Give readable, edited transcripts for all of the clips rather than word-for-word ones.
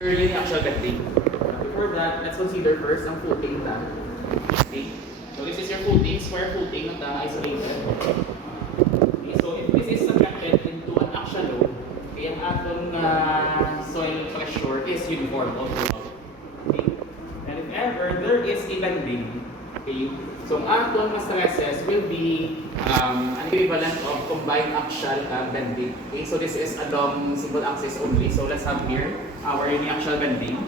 Yun yung actual bending. Before that, let's consider first ang footing na. Okay? So this is your footing, square footing na isolated. Okay, so if this is subjected into an axial load, okay, ang atong soil pressure is uniform all throughout. Okay? And if ever there is a bending, okay, so ang atong stresses will be an equivalent of combined axial bending. Okay, so this is along single axis only. So let's have here our uniaxial bending.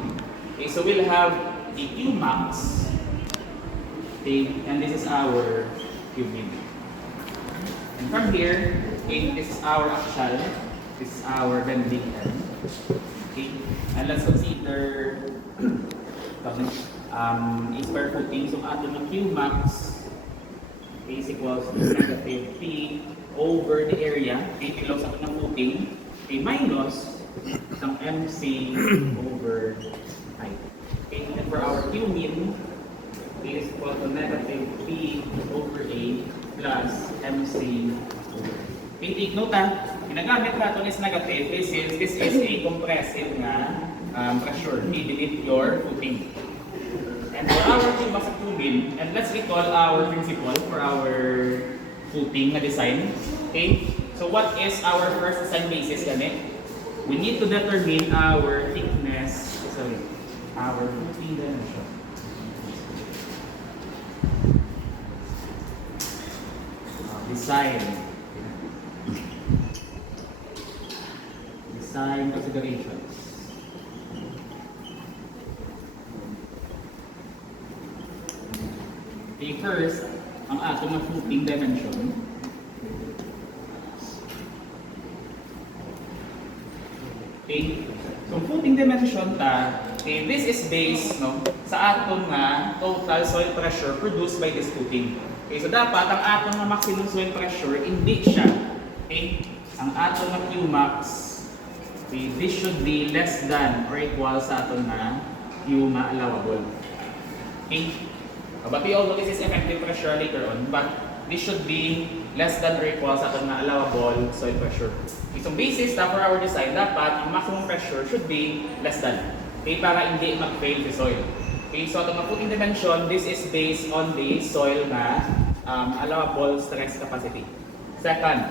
Okay, so we'll have the Q max. Okay, and this is our Q min. And from here, okay, this is our axial. This is our bending end. Okay, and let's consider a square footing. So ato ng Q max is equals to negative P over the area, okay, below sa ato ng footing, okay, minus ng MC over height. Okay, and for our Q min, is equal to negative P over A plus MC over. Okay, take note ginagamit natin is negative since this is a compressive na pressure beneath your footing. And for our Q max at Q min, and let's recall our principle for our footing na design. Okay, so what is our first design basis gani? We need to determine our thickness, our footing dimension. Design considerations. Okay, first, ang atong na footing dimension. Okay, so footing dimension okay, this is based sa aton nga total soil pressure produced by this footing. Okay, so dapat ang aton nga maximum soil pressure hindi siya. Okay, ang aton nga Q max, okay, this should be less than or equal sa aton nga Q ma allowable. Okay, but we all know this is effective pressure later on, but this should be less than or equal sa aton nga allowable soil pressure. Okay, so basis for our design, dapat ang maximum pressure should be less than. Okay, para hindi mag-fail the soil. Okay, so itong footing dimension, this is based on the soil na allowable stress capacity. Second,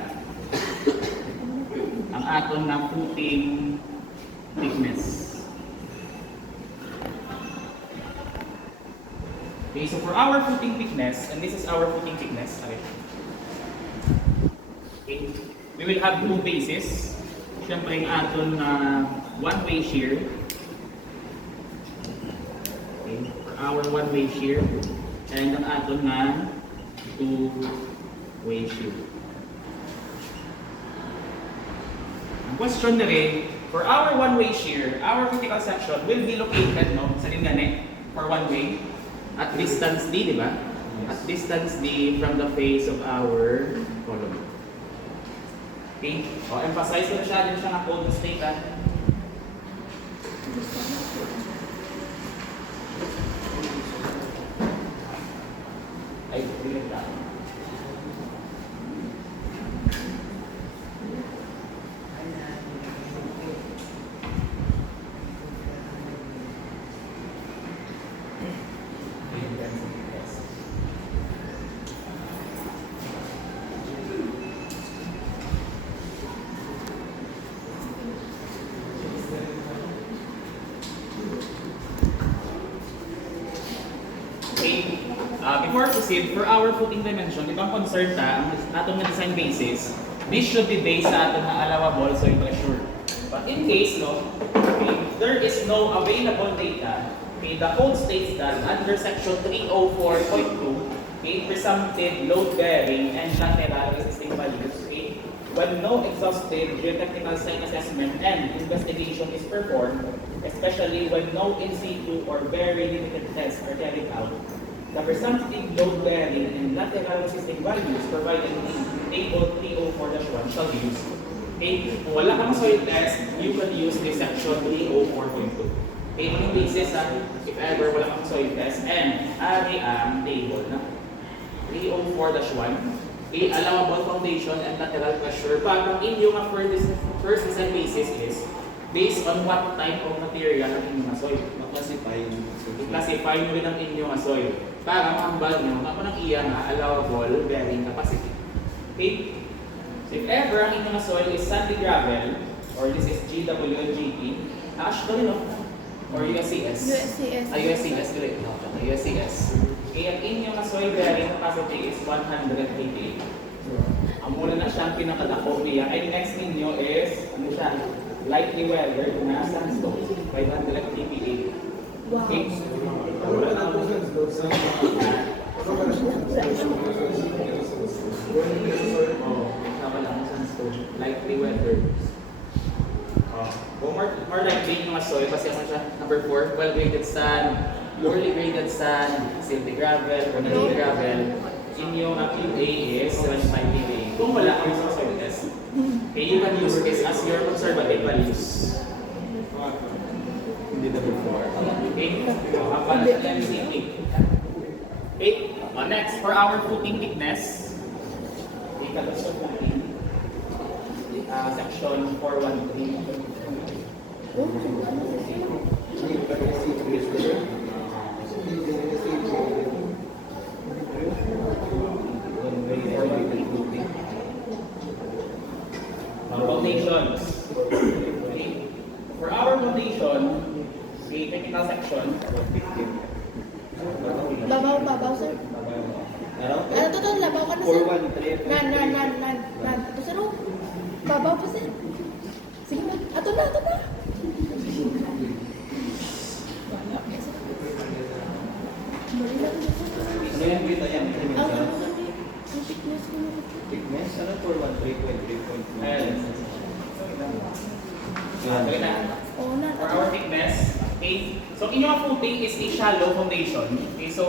ang aton na footing thickness. Okay, so for our footing thickness, and this is our footing thickness, okay, we will have two bases. Siyempre, ang aton na one-way shear. Our one-way shear and ang aton na two-way shear. Ang question na rin, for our one-way shear, our vertical section will be located sa lingane for one-way at distance D, di ba? At distance D from the face of our column. Okay? O, emphasize ko na siya, din siya na cold state ay, ulit lang. Before proceed, for our footing dimension, ibang concern ang atong na design basis, this should be based sa atong na allowable soil pressure. But in case, okay, there is no available data, okay, the code states that under section 304.2, okay, presumptive load bearing and lateral resisting values, okay, when no exhaustive geotechnical site assessment and investigation is performed, especially when no in situ or very limited tests are carried out, the presumptive load bearing and lateral resisting values provided in table 304-1 shall be used. Okay, kung wala kang soil test, you can use this section 304.2. Okay, anong basis if ever wala kang soil test and ari ang table na 304-1, okay, allowable foundation and lateral pressure. But ang inyong first design basis is Based on what type of material ang inyong soil. I-classify nyo rin ang inyong soil para maambal nyo ako ng iyang allowable bearing capacity. Okay? So if ever ang inyong soil is sandy gravel, or this is GW and GP, actually no? Or USCS? USCS. USCS, correct. USCS. Okay, ang inyong soil bearing capacity is 100 kPa. Ang muna na siyang pinakadako niya. Ay next ninyo is, ano siya? Lightly weathered na sandstone, 500 kPa. Wow. Okay? Wala na po Tama lang sandstone, lightly weathered. More likely yung mga soil, kasi ano siya, number 4, well-graded sand, poorly graded sand, silty gravel, ordinary gravel. Inyong QA is 75 kPa. Kung wala kayo sa soil test, okay, you can use this as your conservative values. Hindi na before. Okay? Okay? Next, for our footing thickness, okay, tapos sa footing, section 413. Foundations. Okay. For our foundation, okay, technical section. Babaw, sir. Ano to, labaw ka na, sir. Nan. Ito, sir, oh. Babaw pa, sir. Sige na. Ato na. Ayan, dito yan. Ang thickness ko na. Thickness, ano for 1.3.3.1? Ayan. Okay na. Oo na. For our thickness, okay. So inyong footing is a shallow foundation. Okay, so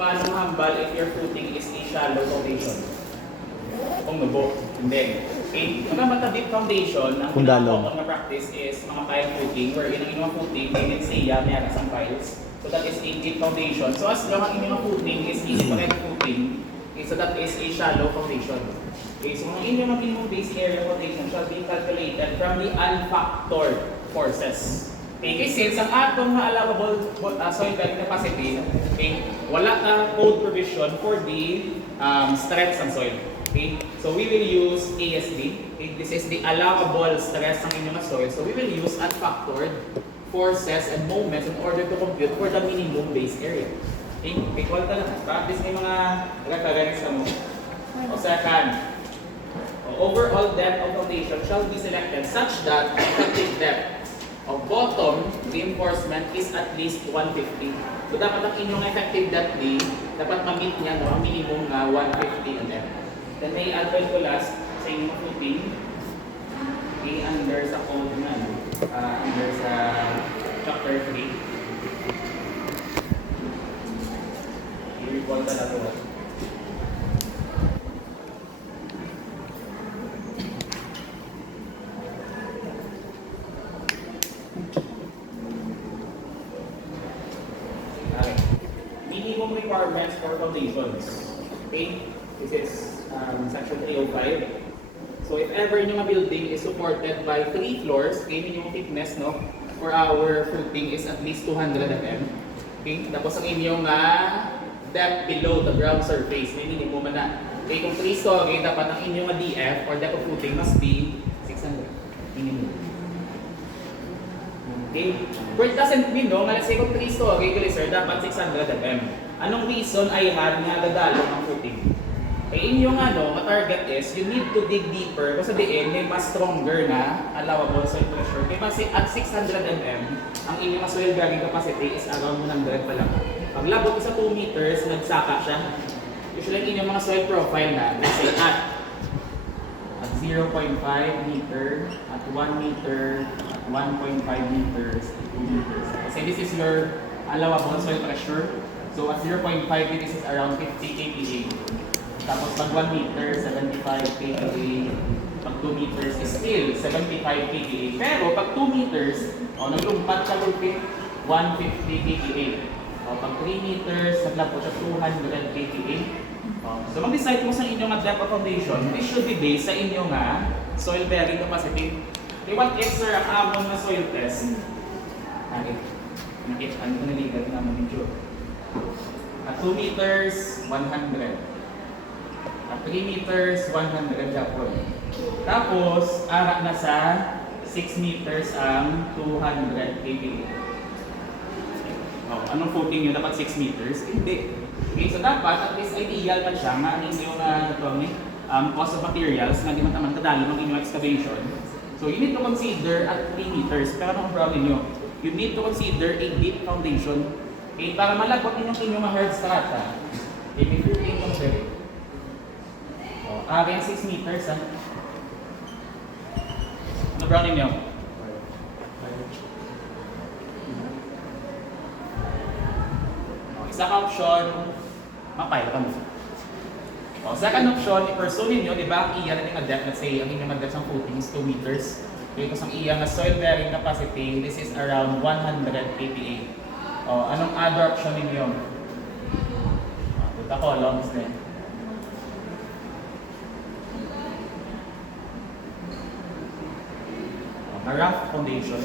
paano hambal if your footing is a shallow foundation? Kung nubo, hindi. Okay, mga mata-deep foundation, ang pinaka-common na practice is mga pile footing, wherein ang inyong footing, may siya, may isang piles. So that is a deep foundation. So as long ang inyong footing is a spread footing, okay, so that is a shallow foundation. Okay, so ang inyong minimum base area foundation shall be calculated from the unfactored forces. Okay, since ang atong na allowable soil bearing capacity, okay, wala na code provision for the stress ng soil. Okay, so we will use ASD. Okay, this is the allowable stress ng inyong soil. So we will use unfactored forces and moments in order to compute for the minimum base area. Okay, equal ka lang. Practice may mga reference mo. O second, overall depth of foundation shall be selected such that effective depth of bottom reinforcement is at least 150. So dapat ang inyong effective depth D, dapat ma-meet niya no, ang minimum na 150 and depth. Then may advert ko last sa inyong footing, okay, under sa code na, under sa chapter 3. I-recall ka na ito. Okay. Minimum requirements for foundations. Okay? This is section 305. So if ever yung building is supported by 3 floors, okay, minimum thickness no, for our footing is at least 200 mm. Okay? Tapos ang inyong depth below the ground surface, may minimum na. Okay, kung 3 story, dapat ang inyong DF or depth of footing must be 600 minimum. Okay? But it doesn't mean, no, nga let's say kung 3 story, sir, dapat 600 mm. Anong reason ay had nga dadalo ng footing? Eh, inyong target is, you need to dig deeper kasi diin may mas stronger na allowable soil pressure. Kaya kasi at 600 mm, ang inyong soil bearing capacity is around 100 pa lang. Pag labot sa 2 meters, nagsaka siya. Usually ang inyong mga soil profile na, let's say at 0.5 meter, at 1 meter, at 1.5 meters, 2 meters. Kasi this is your allowable soil pressure. So at 0.5, this is around 50 kPa. Tapos pag 1 meter, 75 kPa. Pag 2 meters is still 75 kPa. Pero pag 2 meters, naglumpat siya lupit 150 kPa. Pag 3 meters, naglapot siya 200 kPa. So mag-decide mo sa inyong depth of foundation, this should be based sa inyong soil bearing capacity. Okay, what if sir, ang amon na soil test? Nakita ko naligat naman medyo. At 2 meters, 100. At 3 meters, 100 Japon. Tapos, arak na sa 6 meters ang 200 kPa. Oh, anong footing nyo? Dapat 6 meters? Hindi. Okay, so dapat at least ideal pa siya nga ang inyong cost of materials na di man taman kadali ng inyong excavation. So you need to consider at 3 meters. Pero anong problem nyo? You need to consider a deep foundation. Okay, para malagot inyong hard strata. Okay, may footing kong sir. Oh, area 6 meters ha. Ano browning nyo? Isang option, mapile ka mo. O, second option, i-pursue ninyo, di ba, ang iya natin ang depth, let's say, ang inyong depth ng footing is 2 meters. Okay, kasi ang iya na soil bearing capacity, this is around 100 kPa. O, anong other option ninyo? Punta ko, longs din. A rough foundation.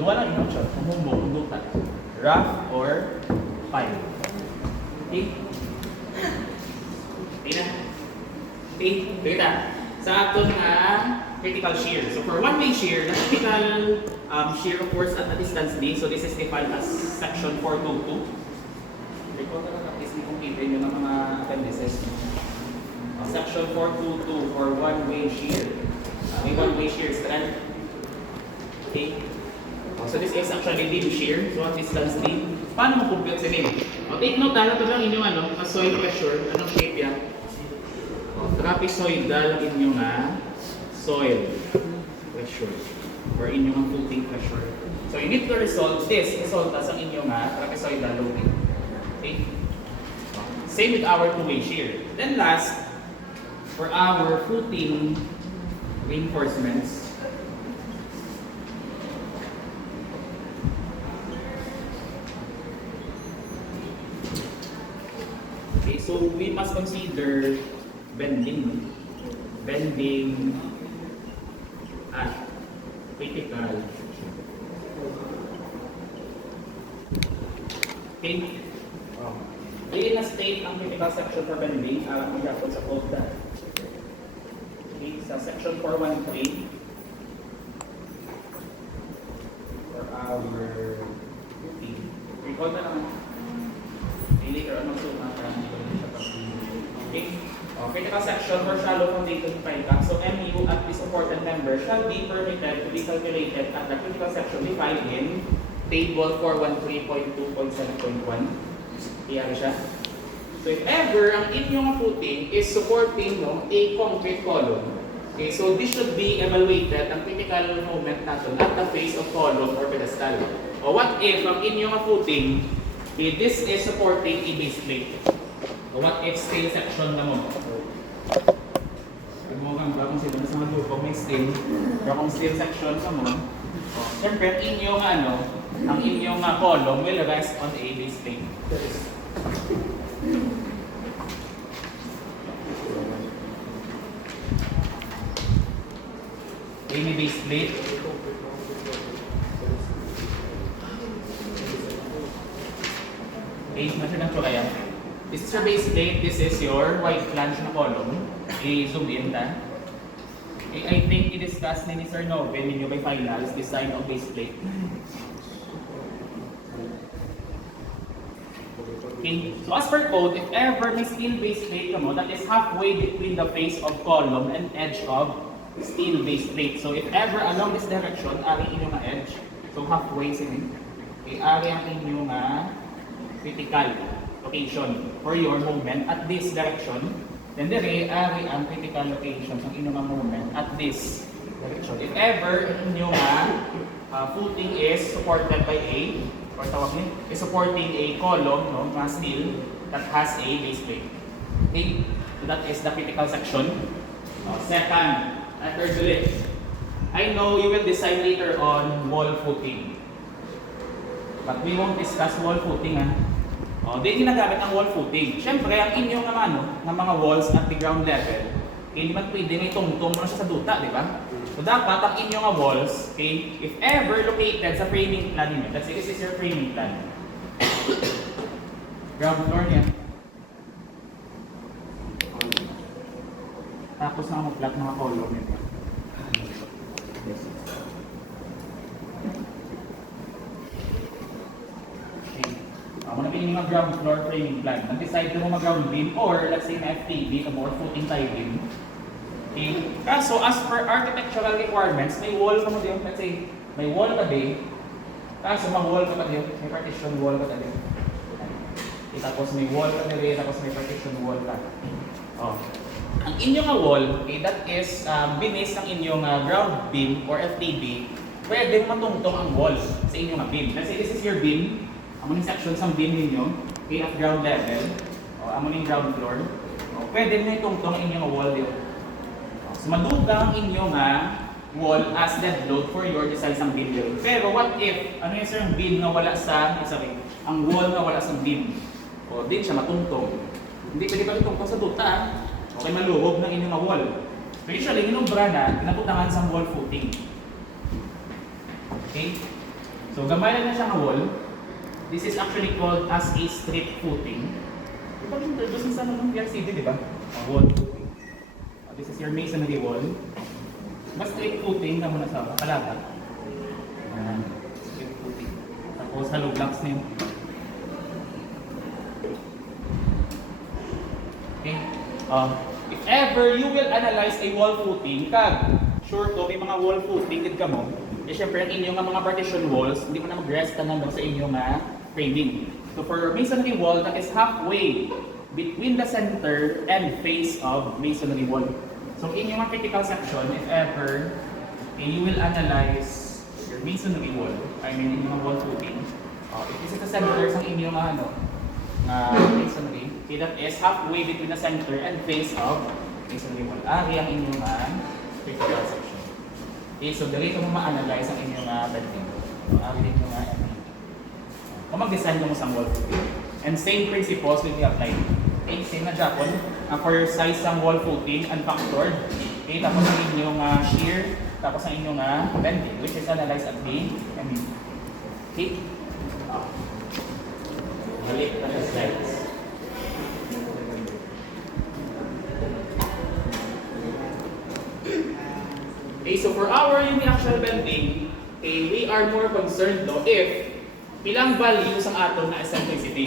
Dua lang yung option, kung rough or pile. Okay? Okay na? Okay? Kita. Sa ato nga critical shear. So for one-way shear, the critical shear of course at a distance D. So this is defined as section 422. Record na lang at least kung kita nyo ng mga appendices. Section 422 for one-way shear. May one-way shear strand. Okay? So this is actually limb shear. So what distance D? Paano mo compute si limb? Take note na ito lang inyong soil pressure. Anong shape yan? Trapezoidal ang inyong soil pressure or inyong footing pressure. So you need to resolve this. Resultas ang inyong trapezoidal loading. Okay? Same with our two-way shear. Then last, for our footing reinforcements. Okay, so we must consider bending at critical. Okay, i-state ang critical section for bending magapon sa code that. Okay, sa section 413 for our footing. Recall na naman. Later on magsumat okay. Critical section for shallow foundation pipe. So MU at the supported member shall be permitted to be calculated at the critical section defined in table 413.2.7.1. Iyari siya. So if ever ang inyong footing is supporting a concrete column, okay, so this should be evaluated ang critical moment natin at the face of column or pedestal. O what if ang inyong footing, okay, this is supporting a base plate. O what if steel section na mo? Kung mo kang bagong sila sa mga lupang may steel, pero kung steel section sa mo, siyempre ang inyong column will rest on a base plate. Any base plate. Okay, measure lang kaya. This is your base plate, this is your white flange na column. I-zoom in ta. Okay, I think i-discuss ni Sir Novel ninyo by finals, design of base plate. Okay, so as per code, if ever may steel base plate ka mo, that is halfway between the face of column and edge of steel base plate. So if ever along this direction, ari inyong edge. So halfway sini. Okay, ari ang inyong critical location for your movement at this direction. Then ari ang critical location ng inyong movement at this direction. If ever inyong footing is supported by a or tawag niyo, is supporting a column, no, mga steel that has a base plate. Okay, so that is the critical section. Second, third ulit. I know you will decide later on wall footing. But we won't discuss wall footing Di ginagamit ang wall footing. Siyempre, ang inyong ng mga walls at the ground level, hindi man pwede may tungtong mo na siya sa duta, di ba? So dapat ang inyong nga walls, okay, if ever located sa framing plan niyo, let's say this is your framing plan. Ground floor niya. Tapos na mag-plot mga column niya. Okay. Muna pinili mga ground floor framing plan. Nag-decide mo mag-ground beam or let's say na FTB, about footing tie beam. Okay. Kaso as per architectural requirements, may wall ka mo din. Let's say, may wall ka din. Kaso mag-wall ka pa din. May partition wall ka din. Okay. Tapos may wall ka din. Tapos may partition wall ka. Oh. Ang inyong wall, okay, that is binis ng inyong ground beam or FTB. Pwede matungtong ang wall sa inyong beam. Let's say this is your beam. Ang mga sections ng beam ninyo, okay, at ground level. O, ang mga ground floor. O, pwede na itungtong ang inyong wall dito. So, madugang ang inyong wall as dead load for your design ng beam dito. Pero what if, ano yung sir, ang beam na wala sa, ang wall na wala sa beam. O, din siya matungtong. Hindi pwede pa itungtong sa duta. Okay, maluhob ng inyong wall. So, usually, inumbra na, pinaputangan sa wall footing. Okay? So, gamayan na siya ng wall. This is actually called as a strip footing. Ito yung introduce sa ng PRCD, di ba? Wall footing. This is your masonry wall. Mas strip footing na muna sa kalabat. Strip footing. Tapos hollow blocks na yun. Okay. If ever you will analyze a wall footing, kag sure to may mga wall footing dito ka mo, eh syempre ang inyong mga partition walls, hindi mo na mag-rest hanggang sa inyong framing. So for masonry wall, that is halfway between the center and face of masonry wall. So in yung critical section, if ever you will analyze your masonry wall, I mean in yung wall footing, if this is the center sa inyong masonry, okay, that is halfway between the center and face of masonry wall. Ari ang inyong critical section. Okay, so dito mo ma-analyze ang inyong building. Ari din yung kung mag-design mo sa wall footing. And same principles will be applied. Okay, same na Japon. For your size ng wall footing, unfactored. Okay, tapos ang inyong shear, tapos ang inyong bending, which is analyzed at the okay. Balik na sa slides. Okay, so for our uniaxial bending, okay, we are more concerned though if ilang values ang aton na eccentricity.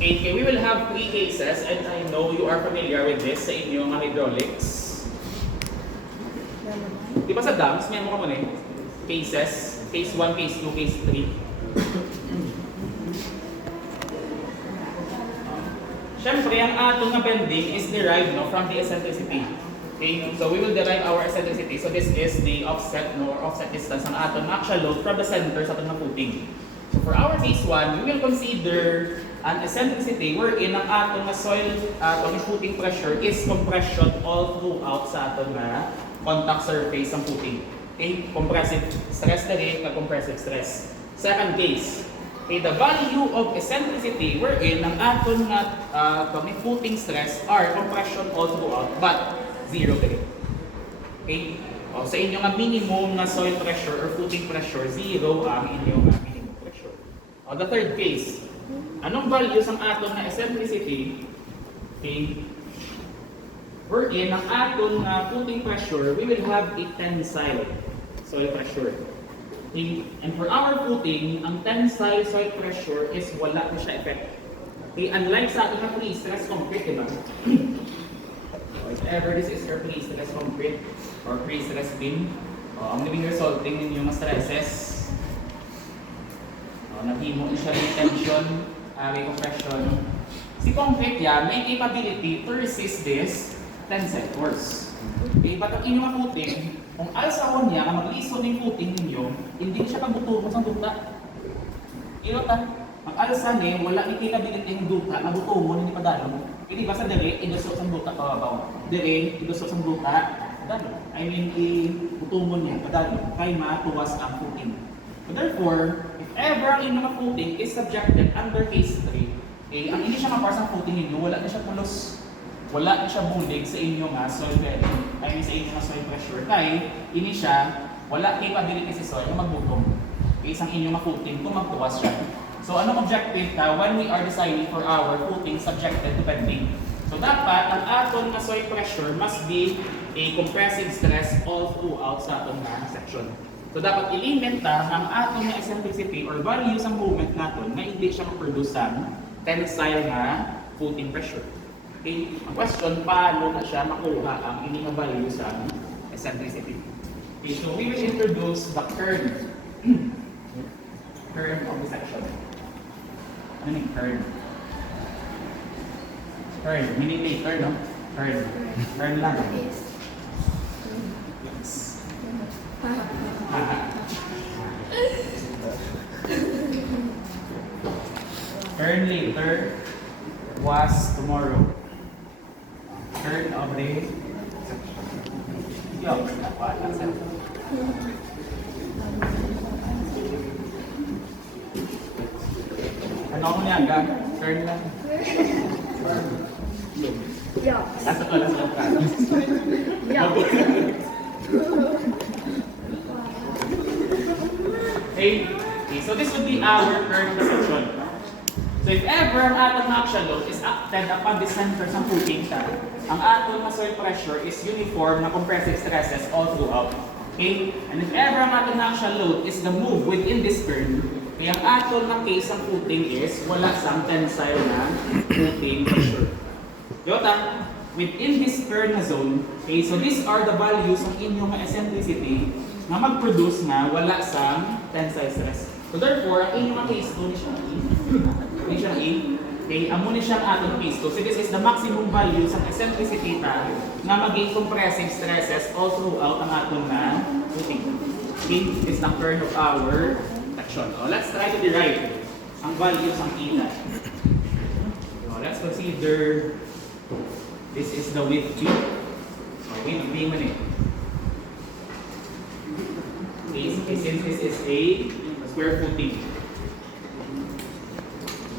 Okay, we will have 3 cases and I know you are familiar with this sa inyong hydraulics. Di ba sa dams, may mo ka muna cases, case 1, case 2, case 3. Siyempre, ang aton na bending is derived from the eccentricity. Okay, so we will derive our eccentricity. So this is the offset or offset distance ng aton actual load from the center sa aton na footing. So for our case 1, we will consider an eccentricity wherein ang aton na soil footing pressure is compression all throughout sa aton na contact surface ng footing. Okay, compressive stress na rin, compressive stress. Second case, okay, the value of eccentricity wherein ang aton na footing stress are compression all throughout but zero na rin. Okay, sa inyong minimum na soil pressure or footing pressure, zero ang inyong minimum pressure. The third case, anong values ang aton na eccentricity? Okay, wherein ang aton na footing pressure, we will have a tensile soil pressure. Okay, and for our footing, ang tensile soil pressure is wala na siya effect. Okay, unlike sa ating pre-stress concrete, diba? If ever this is your pre-stress concrete or pre-stress beam, ang naging resulting ninyong stresses, naghimo siya ng tension, may compression. Si concrete may capability to resist this tensile force. Okay, but ang inyong footing, kung alsahon niya, mag-liso ng footing ninyo, hindi siya pagbutumo sa duta. Ang alsa niya, wala yung capability ng duta, nabutumo ninyo padalo. Hindi ba sa dire, idusok sa duta pababaw. Dire, idusok sa duta, padalo. I mean, ibutumo niya padalo, kay matuwas ang footing. So therefore, if ever ang inyong footing is subjected under case 3, ang hindi siya mapars ang footing ninyo, wala na siya pulos. wala na siya bulig sa inyo nga soil bearing, ay sa inyo nga soil pressure, kay ini siya, wala capability si soil na magbutong. Isang inyo nga footing kung magtuwas siya. So anong objective ta when we are designing for our footing subjected to bending? So dapat ang aton nga soil pressure must be a compressive stress all throughout sa aton nga section. So dapat i-limit ta ang aton nga eccentricity or value sa movement naton na hindi siya ma-produce ang tensile nga footing pressure. Okay? Ang question, paano na siya makuha ang ini nga value sa eccentricity? Okay, so we will introduce the curve. Curve of the section. Ano yung curve? Curve, meaning later, no? Curve. Curve lang. Yes. Turn later was tomorrow. Turn of the section. Yo, wala sa. Ano mo niya hanggang? Turn lang. Yeah. Nasa ko lang sa kano. Yeah. Okay, so this would be our current section. So if ever ang aton na action load is acted upon the center sa footing siya, ang aton na soil pressure is uniform na compressive stresses all throughout. Okay? And if ever ang aton na action load is the move within this curve, kaya ang aton na case ng footing is wala sang tensile na footing pressure. Yota, within this curve na zone, okay, so these are the values ng inyong eccentricity na mag-produce nga wala sang tensile stress. So therefore, ang inyong case 2 ni siya ni siya okay, amo ni siyang aton case 2. So this is the maximum value sa eccentricity ta na maging compressive stresses all throughout ang aton na footing. Okay, this is the curve of our section. So let's try to derive ang values ng eta. So let's consider this is the width B. So width B man eh. Okay, since this is a square footing.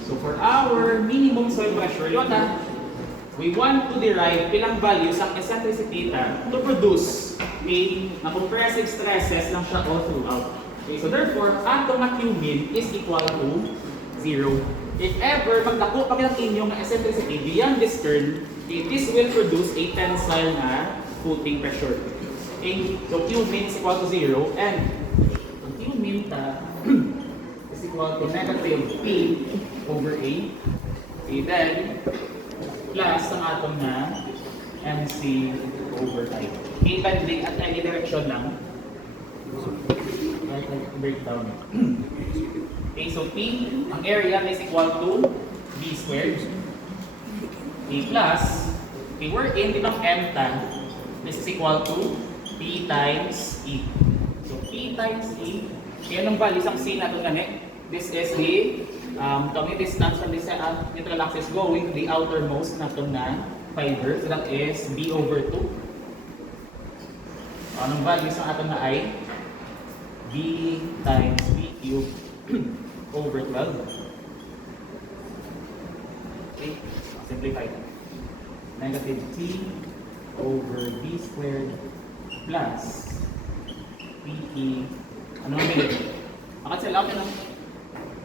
So for our minimum soil pressure, yota, we want to derive ilang values ang eccentricity to produce na compressive stresses lang siya all throughout. Okay, so therefore, ato nga Q min is equal to 0. If ever magdako pa ang inyong eccentricity beyond this term, okay, this will produce a tensile na footing pressure. Okay, so Q min is equal to 0 and Q min ta is equal to negative P over A. Okay, then plus ang atom na MC over I. Okay, bending at any direction lang. Breakdown. Okay, so P, ang area is equal to B squared. Okay, plus, okay, we're in, di bang M tan? This is equal to P times E. So P times E, kaya anong values ang C natin gani? This is the coming distance from this neutral axis going to the outermost natin na fiber. So that is B over 2. Anong values ang atin na I? B times B cubed over 12. Okay, simplify that. Negative T over B squared plus PE. Ano ang minute? Makancel out na.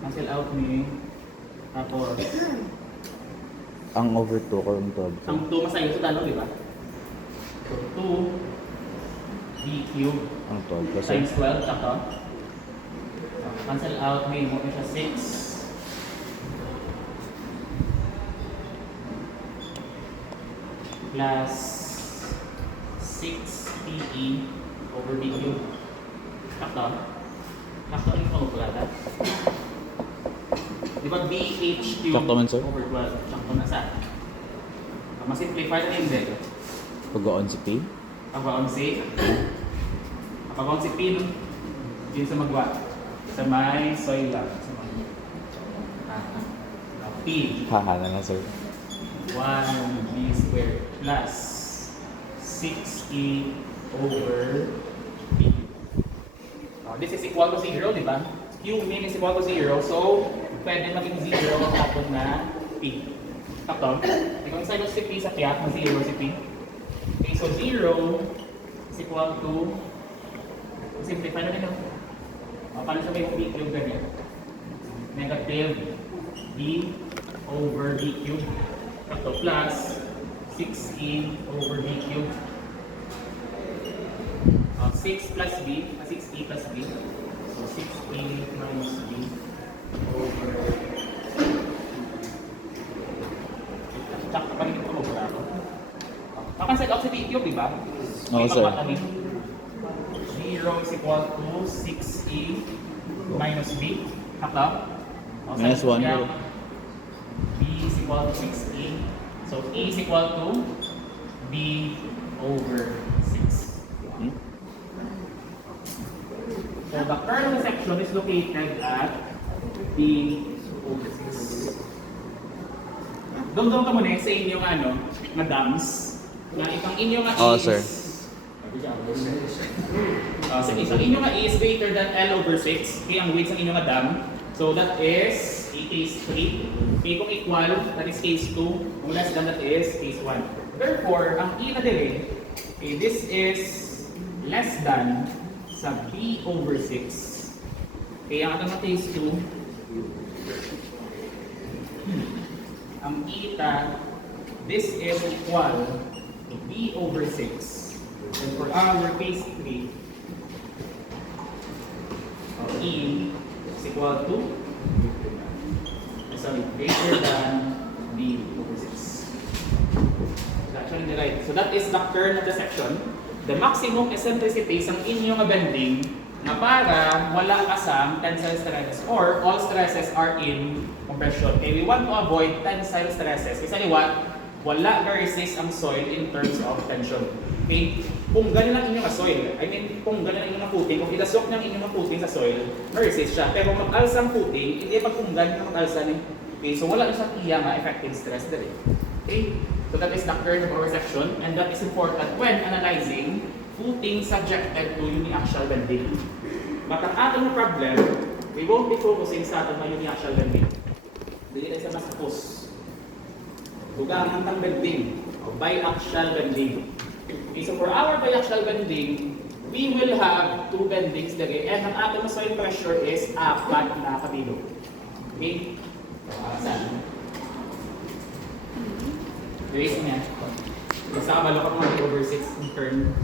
Cancel out ni. Tapos ang over 2 or 12. ang 2 masayo sa talo, di ba? So 2 B cubed Ang 12 kasi times 12, tsaka cancel out, may mo siya 6 plus 6 PE over B cubed. Sakto? Sakto rin mo kulada. Di ba BH cubed Sakto man, sir. over 12? Sakto na sa. Masimplify na hindi. pag-on si P. Pag-on si P, yun sa magwa. Sa may soil lang. Sa may P. Haha na nga, sir. 1B squared plus 6E over P. This is equal to 0, di ba? Q min is equal to 0. So, pwede maging 0 ang aton na P. Sakto? Ikaw ang side of si P sa tiyak, mag 0 si P. Okay, so 0 is equal to, simplify na rin ako. Paano sabi yung B cube ganyan? Negative B over B cube. Ito plus 6E over B cube. 6 plus B, 6E plus B. So 6E minus B over... Check, panig ito mag-ura ako. Makanside out sa B cube, di ba? Oo, sir. 0 is equal to 6E minus B. Hakta? Minus 1. B is equal to 6E. So E is equal to B over 6. Hmm? So the kernel section is located at B over 6. Doon ka muna sa inyong madams. Na itong inyong E Oo, is... sir. So isang inyong E is greater than L over 6. Okay, ang weights ng inyong dam. So that is case 3. Okay, kung equal, that is case 2. Kung less than, that is case 1. Therefore, ang E na dire, okay, this is less than sa B over 6. Okay, ang atong case 2, ang eta, this is equal to B over 6. And for our case 3, E is equal to, sorry, greater than B over 6. Actually, right. So that is the kernel of the section. The maximum eccentricity sa inyong bending na para wala kasang tensile stresses or all stresses are in compression. Okay, we want to avoid tensile stresses. Kasi wala na-resist ang soil in terms of tension. Okay? Kung ganun ang inyong soil, kung ganun ang inyong footing, kung ilasok ng inyong footing sa soil, na-resist siya. Pero mag-alsa ang footing, hindi pag kung ganun ang mag-alsa ng okay, so wala na siyang iya nga effective stress dali. Okay? So that is the kernel of our section, and that is important when analyzing footing subjected to uniaxial bending. But ang atong problem, we won't be focusing sa atong uniaxial bending. Dili tayo sa mas focus. Tugang ang bending, o biaxial bending. Okay, so for our biaxial bending, we will have 2 bendings dali, and ang atong soil pressure is 4 na kabilog. Okay? Saan? Erase niya. Basta kabalo ka mga over 6 in turn.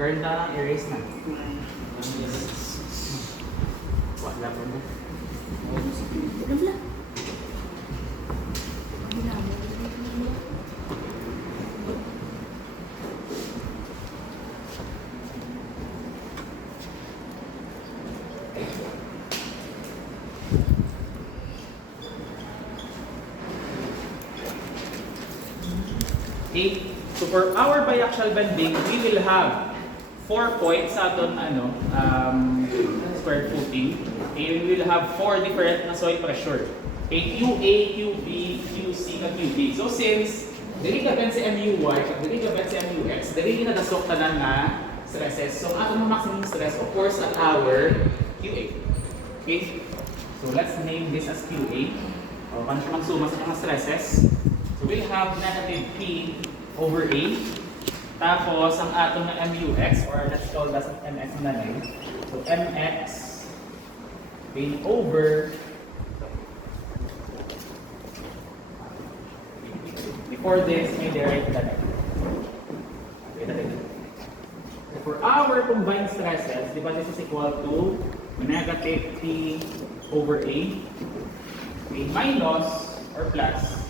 Turn na lang, erase na. Wala po na. Wala. Okay, so for our biaxial bending, we will have 4 points sa aton square footing. Okay, we will have 4 different na soil pressure. Okay, QA, QB, QC, and QB. So since dili ka ben si MUY, dili ka ben si MUX, dili na dasok tanan na stresses. So aton maximum stress of course at our QA. Okay? So let's name this as QA. O kung magsuma sa mga stresses. So we'll have negative P over A. Tapos ang atong na MUX, or let's call that MX na lang. So MX P over, before this, may direct na lang. So for our combined stresses, di ba this is equal to negative P over A, okay, minus or plus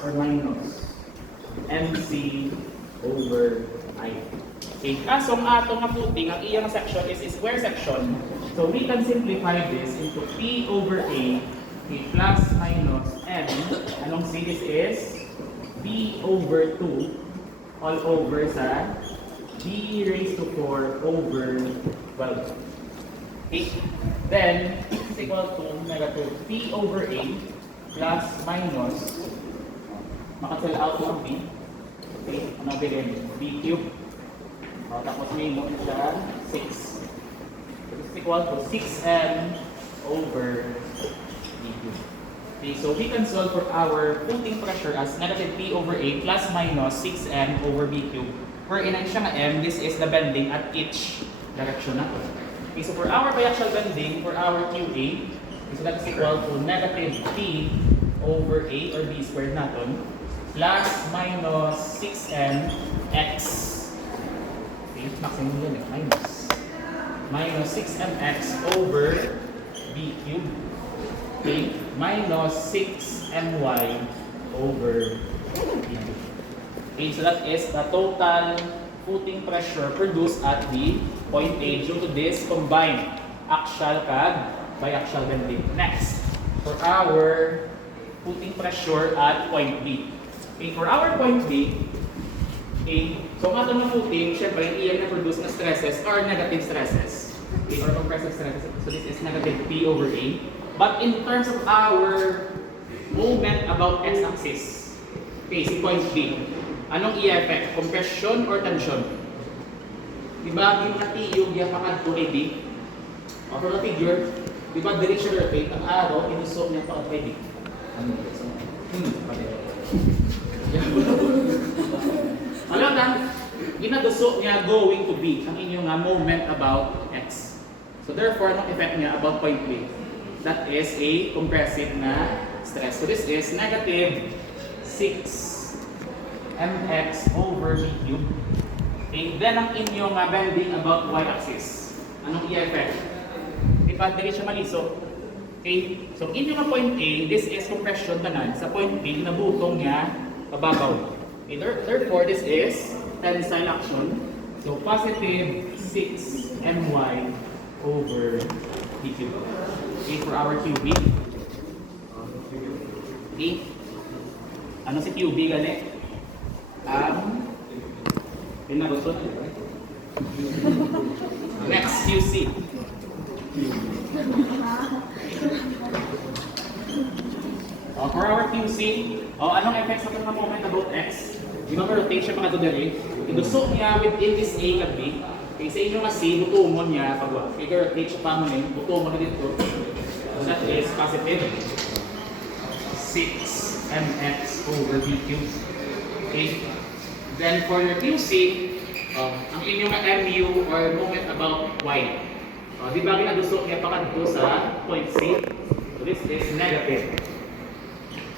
or minus MC over I. Okay, kaso ang atong footing, ang iyang section is square section. So we can simplify this into P over A, okay, plus minus M. Anong C this is? B over 2 all over sa B raised to 4 over 12. Okay. Then, is equal to negative P over A plus minus, makafill out ng B. Okay, ano bilhin? B cube. Tapos may mo siya 6. So this is equal to 6M over B cubed. Okay, so we can solve for our footing pressure as negative P over A plus minus 6M over B cubed. Wherein ang siya nga M, this is the bending at each direction na. Okay, so for our biaxial bending, for our QA, so that is equal to negative P over A or B squared natin plus minus 6mx. Okay, maximum yun eh, minus 6mx over B cubed. Okay, minus 6my over B cubed. Okay, so that is the total footing pressure produced at the point A due to this combined axial kag biaxial bending. Next, for our footing pressure at point B. Okay, for our point B, okay, so ang ato ng footing, syempre, yung iyan na produce na stresses are negative stresses. Okay, or compressive stresses. So this is negative P over A. But in terms of our moment about x-axis, okay, si point B, anong i-effect? Compression or tension? Diba, yung natiyog yung makad to kay B? O, for the figure, diba, direction rotate, ang araw, inusok niya pa kay B. Alam na, ginagusok niya going to B, ang inyong moment about x. So therefore, anong effect niya about point B? That is a compressive na stress. So this is negative 6mx over B cubed. Okay, then ang inyong bending about y-axis. Anong i-effect? Diba, dali siya malisok. Okay, so inyong point A, this is compression tanan. Sa point B, nabutong niya pababaw. Okay, therefore, this is tensile action. So positive 6my over B cubed. Okay, for our QB. Okay. Ano si QB gani? Pinagusto na. Next, QC. For our QC, anong effects natin ng moment about X? Di ba rotate siya mga dodali? Idusok niya within this A at B. Okay, sa inyo nga C, butumon niya pag rotate siya pa mo rin, butumon na dito. So that is positive 6mx over B cubed. Okay. Then for your QC, ang inyong MU or moment about Y. Di ba ginadusok niya pa dito sa point C? So this is negative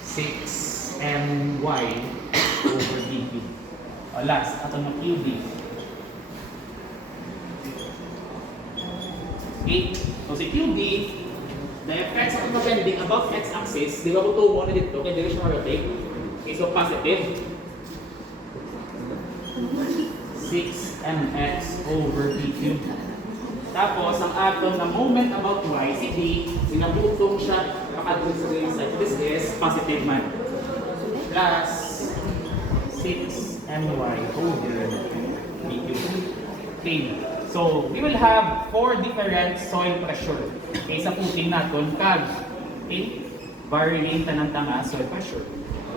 6my over B cubed. Last, ato ng QB. Okay. So si QB, the effects of the bending above x-axis, di ba buto mo na dito, kaya direction rotate. Okay, so positive 6mx over B cubed. Tapos, ang aton na moment about y, si D, sinabutong siya pakadun sa green side. This is positive man. Plus 6my over B cubed. Okay. So, we will have 4 different soil pressure. Okay, sa footing natin, kag, okay, varying tanang tanga soil pressure.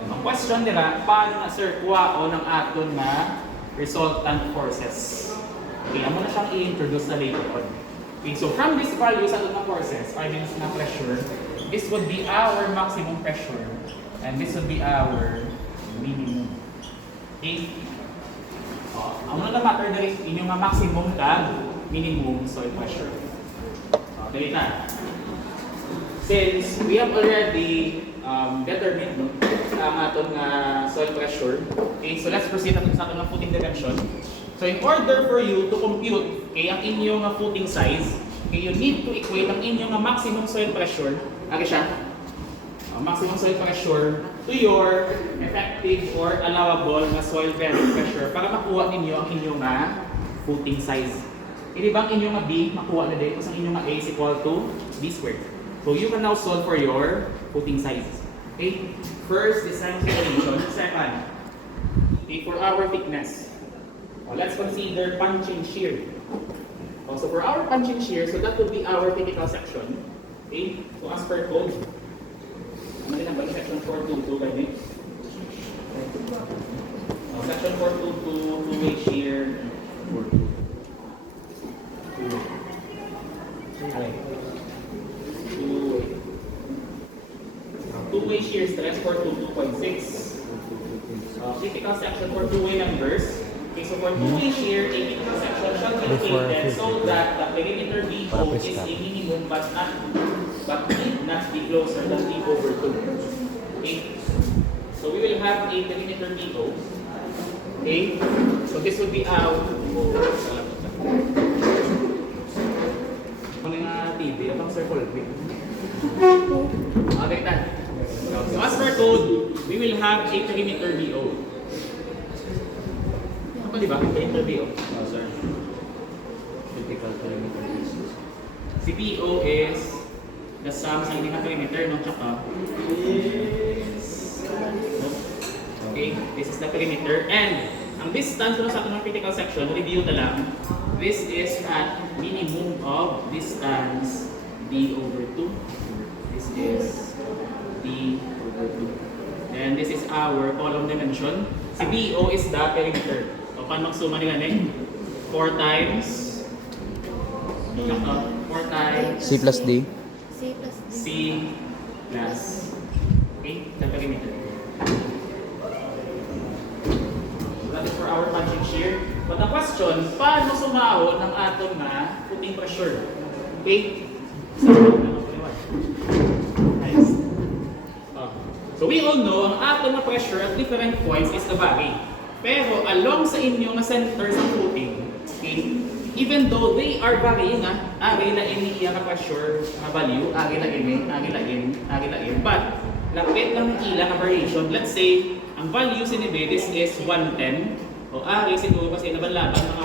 Ang question nila, paano na sir kuwao ng aton na resultant forces? Okay, amo na siyang i-introduce na later on. Okay, so from this value sa aton na forces, or this na pressure, this would be our maximum pressure, and this would be our minimum. Okay? Ang mga matter na rin inyong maximum ka minimum soil pressure. Okay na. Since we have already determined ang atong soil pressure, okay, so let's proceed natin sa atong footing dimension. So in order for you to compute ang inyong footing size, okay, you need to equate ang inyong maximum soil pressure, siya, maximum soil pressure to your effective or allowable na soil bearing pressure para makuha ninyo ang inyong footing size. Hindi ba ang inyong B makuha na din kung ang inyong A is equal to B squared. So you can now solve for your footing size. Okay? First, design calculation. Second, okay, for our thickness. Let's consider punching shear. So for our punching shear, so that would be our typical section. Okay? So as per code, ano din ang section 422 ganyan? Section 422, two-way shear. for 2.6. Critical section for two-way members. Okay, so for two-way shear, a critical section shall be located so that the perimeter BO is a minimum but need not be closer than B over 2. Okay, so we will have a perimeter BO. Okay, so this would be our TV, abang circle. Okay, that. So as per code, we will have a perimeter BO. Ano di ba? Perimeter BO. Oh, sir. Critical perimeter distance. Si BO is the sum sa hindi perimeter, no? Tsaka. Okay, this is the perimeter. And ang distance sa ating critical section, review na lang. This is at minimum of distance B over 2. This is B over 2. And this is our column dimension. Si BO is the perimeter. So, paano magsuma nila na 4 times 4 times C plus D. C plus D. C plus okay, the perimeter. That is for our punching shear. But the question, paano sumahon ng aton na puting pressure? Okay? Nice. So we all know, ang aton na pressure at different points is na vary. Pero along sa inyong center sa footing, okay, even though they are varying, ari na ini iya ka pressure na value, ari na in, but lapit lang ng ilang variation. Let's say, ang value sinibig is 110. O ari siguro kasi nabanlaban mga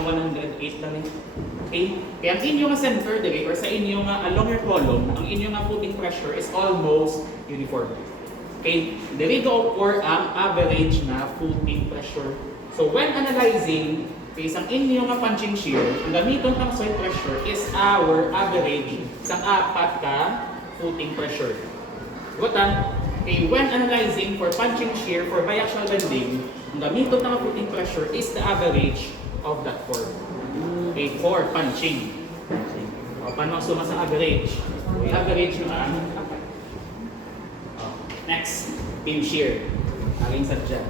108 lang eh. Okay? Kaya ang inyong center dire or sa inyong along your column, ang inyong footing pressure is almost uniform. Okay? Dire go for ang average na footing pressure. So when analyzing sa inyong punching shear, ang gamiton ng soil pressure is our average sa apat ka footing pressure. Okay, when analyzing for punching shear for biaxial bending, ang gamiton ng footing pressure is the average of that form. Okay, for punching. O, paano suma sa average? Okay, average nyo ang apat. Next, beam shear. Aking sadya.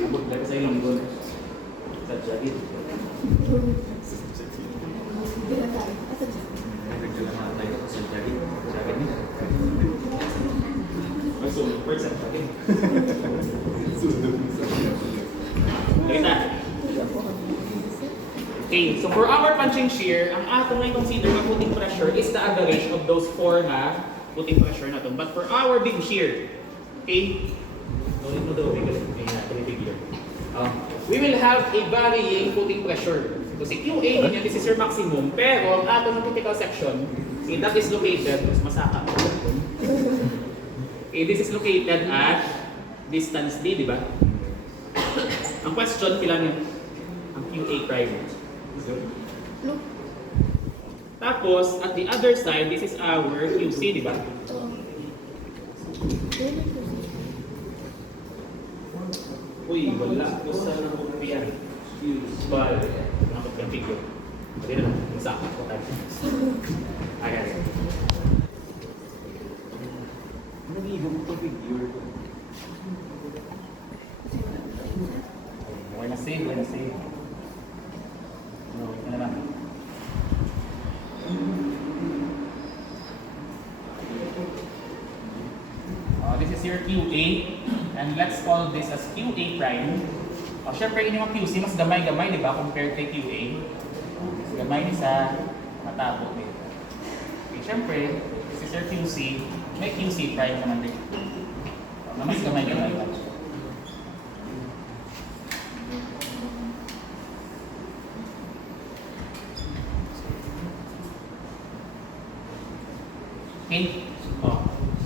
Abot lang sa ilong doon. Sadya dito. So, percent natin. Okay, so for our punching shear, ang ato na consider na footing pressure is the average of those 4 na footing pressure na to. But for our beam shear, okay, we will have a varying footing pressure. So si QA niya, this is your maximum, pero ang ato ng critical section, see that is located, mas masaka. Okay, this is located at distance D, di ba? Ang question, kailan yun? Ang QA prime. Look. Tapos, at the other side, this is our QC, di ba? Uy, wala. Gusto na kong piyan. Bal. Nakot yung figure. Pwede na lang. Masaka ko tayo. Ayan. Nag-iibog ko figure. Wala save, wala save. No, ito na lang. This is your QA, and let's call this as QA prime. Syempre, inyong QC, mas gamay-gamay, di ba, compared kay QA. Mas gamay ni sa matabo. Okay, syempre, this is your QC, may QC prime naman din. Na mas gamay-gamay ba? Okay.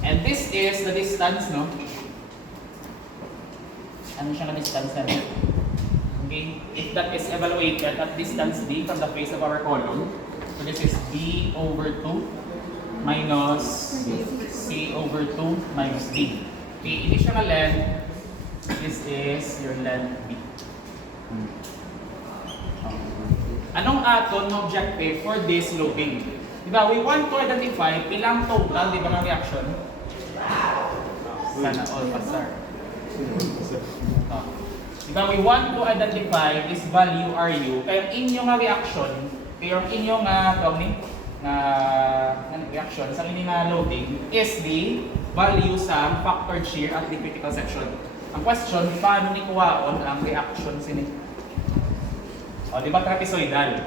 And this is the distance, no? Ano siya na distance natin? Okay. If that is evaluated at distance D from the face of our column, so this is B over 2 minus C over 2 minus D. Okay. Initial length, this is your length B. Anong aton ng objective for this looping? Diba, we want to identify pilang total, di ba, ng reaction? Sana all pasar. Diba, we want to identify this value RU. Kaya ang inyong reaction, kaya ang inyong reaction sa inyong loading is the value sa factored shear at the critical section. Ang question, paano ni kuwaon ang reaction sini? O, di ba trapezoidal?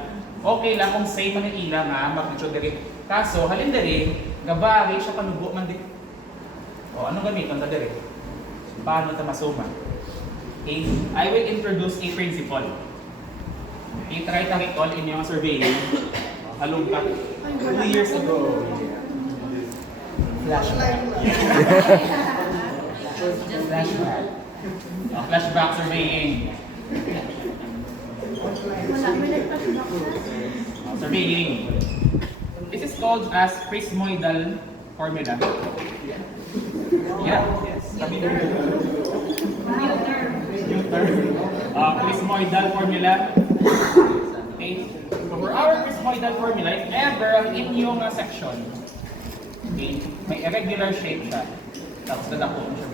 Okay lang kung same man ang ila nga magnitude diri. Kaso, halin diri, gabari siya panubo man di. O, ano gamiton ta diri? Paano ta masuma? Okay, I will introduce a principle. Okay, try to recall in yung surveying. Halong pa. 2 years ago. Flashback. Flashback. Flashback surveying. Surveying. This is called as prismoidal formula. Yeah. Sabi nyo. Prismoidal formula. Okay. So for our prismoidal formula, if ever ang inyong section, okay, may irregular shape siya. Tapos dadako siya.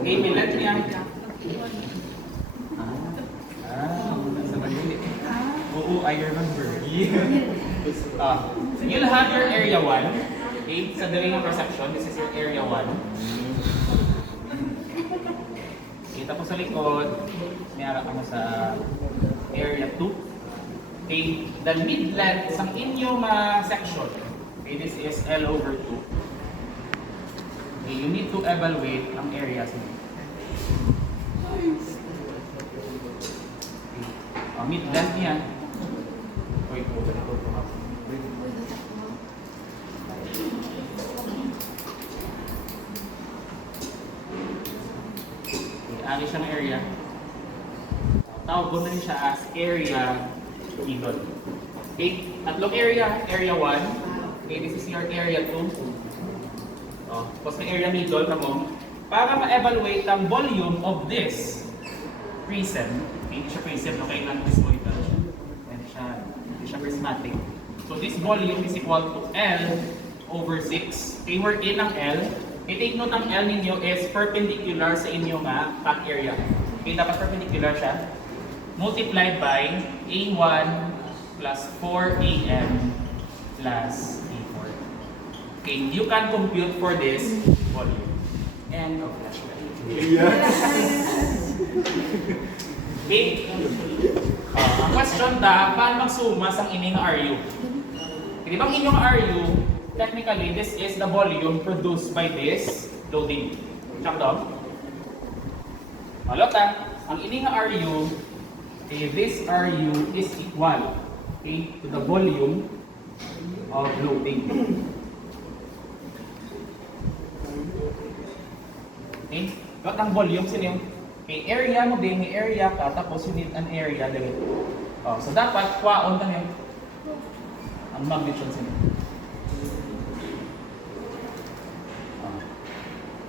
Okay, may length niya. Nasa Manila. Oo, I remember. So you'll have your area 1. Okay, sa during of perception, this is your area 1. Okay, tapos sa likod, mayara ka mo sa area 2. Okay, the mid-length sa inyong section, okay, this is L over 2. Okay, you need to evaluate ang areas mo. Mid-length niya. Wait, ano siyang area? Tawag ko na rin siya as area middle. Okay, tatlong area. Area 1. Okay, this is your area 2. Tapos may area middle na mo. Para ma-evaluate ang volume of this prism. Okay, hindi siya prism, okay, non-prismoidal. Hindi siya prismatic. So this volume is equal to L over 6. Okay, we're in ang L. I-take note ang L ninyo is perpendicular sa inyong cut area. Okay, dapat perpendicular siya. Multiplied by A1 plus 4AM plus A4. Okay, you can compute for this volume. And flashback. Yes! Okay. Ang question da, paano magsuma sa inyong RU? Di ba ang inyong RU, technically, this is the volume produced by this loading. Check down. Malota, ang inyong RU, okay, this RU is equal, okay, to the volume of loading. Okay, got ang volume sino yung okay, area mo din, may area ka, tapos you need an area din. So dapat, kwaon na yung ang magnitude sino.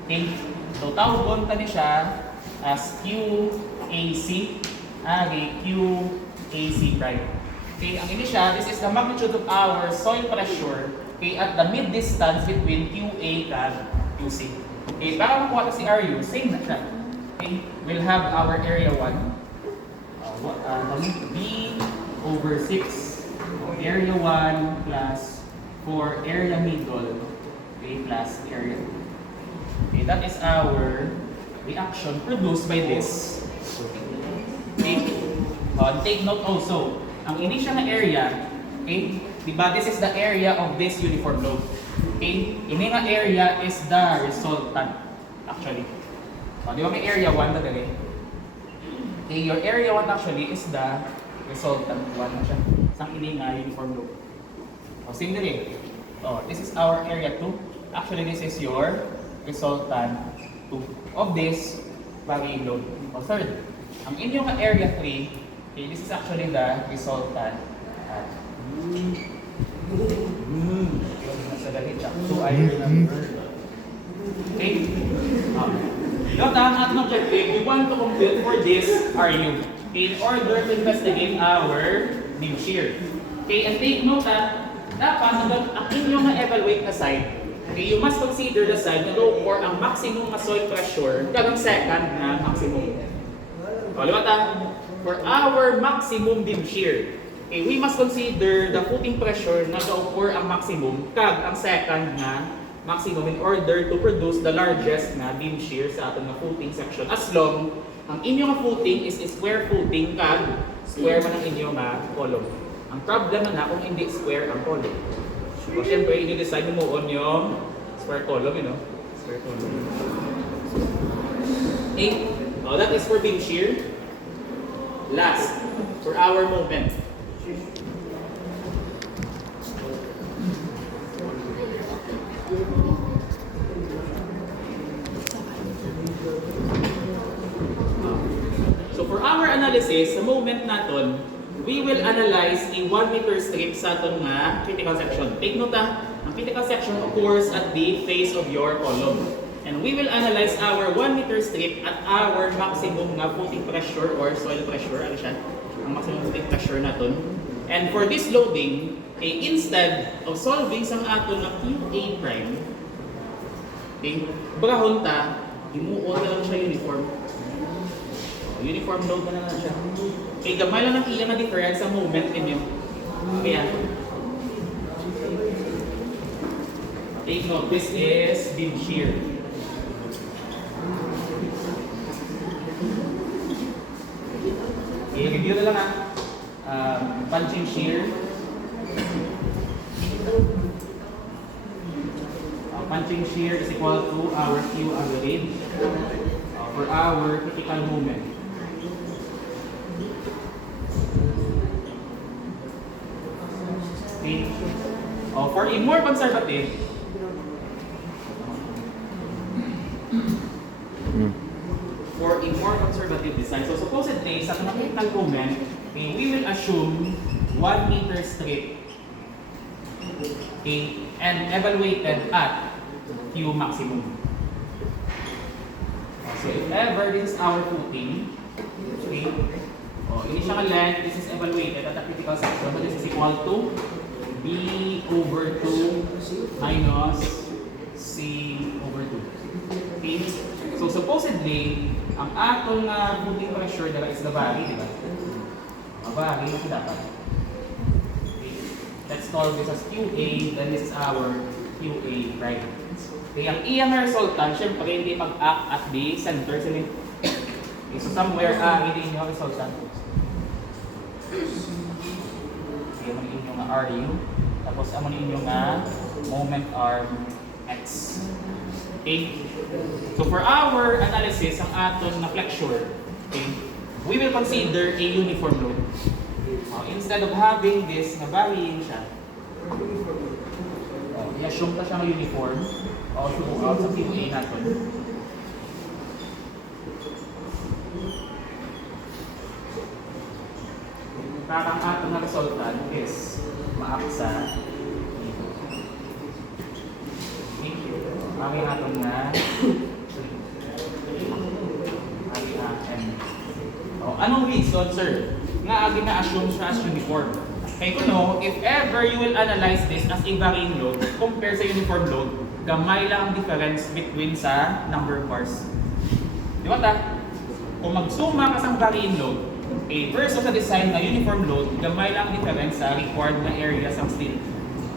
Okay, so tawag ta ni siya as QAC, QAC prime. Okay, ang ini siya, this is the magnitude of our soil pressure, okay, at the mid distance between QA and QC. Okay, para makuha ta si RU, same na siya. Okay, we'll have our area 1. B over 6. Area 1 plus 4 area middle. Okay, plus area 2. Okay, that is our reaction produced by this. Okay, take note also, ang initial na area, okay, diba this is the area of this uniform load. Okay, ini nga area is the resultant actually. Di ba may area 1 na dali? Okay, your area 1 actually is the resultant 1 na siya. Isang ini nga uniform load. Same dali. This is our area 2. Actually, this is your resultant 2 of this varying load. Third, ang inyong area 3, okay, this is actually the resultant at so I remember. Okay? Now, ang ating objective, we want to compute for this RU. In order to investigate our beam shear. Okay, and take note that dapat ang inyong evaluate na side, okay, you must consider the side na low for ang maximum na soil pressure kagang second na maximum. O, liwata, for our maximum beam shear, okay, we must consider the footing pressure na low for ang maximum kag ang second na maximum in order to produce the largest na beam shear sa atong footing section. As long ang inyong footing is square footing kag square man ang inyong column. Ang problem na kung hindi square ang column. So syempre, i-design mo on yung square column, you know? Square column. Okay. Oh, that is for beam shear. Last, for our moment. So for our analysis, sa moment naton, we will analyze a 1 meter strip sa aton nga critical section. Take note ang critical section occurs at the face of your column. And we will analyze our 1 meter strip at our maximum nga footing pressure or soil pressure. Ano siya? Ang maximum footing pressure naton. And for this loading, instead of solving sa aton nga QA prime, brahon ta, imuon na lang siya uniform. Uniform load na lang siya. Okay, gamay lang ang ilang na difference sa moment ninyo. Kaya, take note, this is beam shear. Okay, review na lang punching shear. Punching shear is equal to our Q average for our critical moment. Okay. For a more conservative, design, so supposedly sa critical moment, we will assume 1 meter strip, okay, and evaluated at Q maximum. So if ever this is our footing, okay, initial length, this is evaluated at the critical section, so this is equal to B over 2 minus C over 2. Okay? So supposedly, ang atong footing pressure dala is the valley, di ba? Ang valley na dapat. Okay. Let's call this as QA, then this is our QA right. Okay, ang iyang resultant, syempre hindi mag-act at the center sila. Okay, so somewhere, hindi yung resultant. Okay, ang inyong RU. Tapos ang inyong moment arm X. Okay? So for our analysis, ang aton na flexure, okay, we will consider a uniform load. Instead of having this na varying siya, i-assume ta siya ng uniform throughout sa QA natin. Parang aton na resultant is maaksa. Kami natin na anong reason, sir? Nga agi na-assume siya as uniform. Kaya kuno, if ever you will analyze this as a varying load, compare sa uniform load, gamay lang ang difference between sa number of bars. Di ba ta? Kung magsuma ka sa varying load, versus sa design na uniform load, gamay lang ang difference sa required na area sa steel.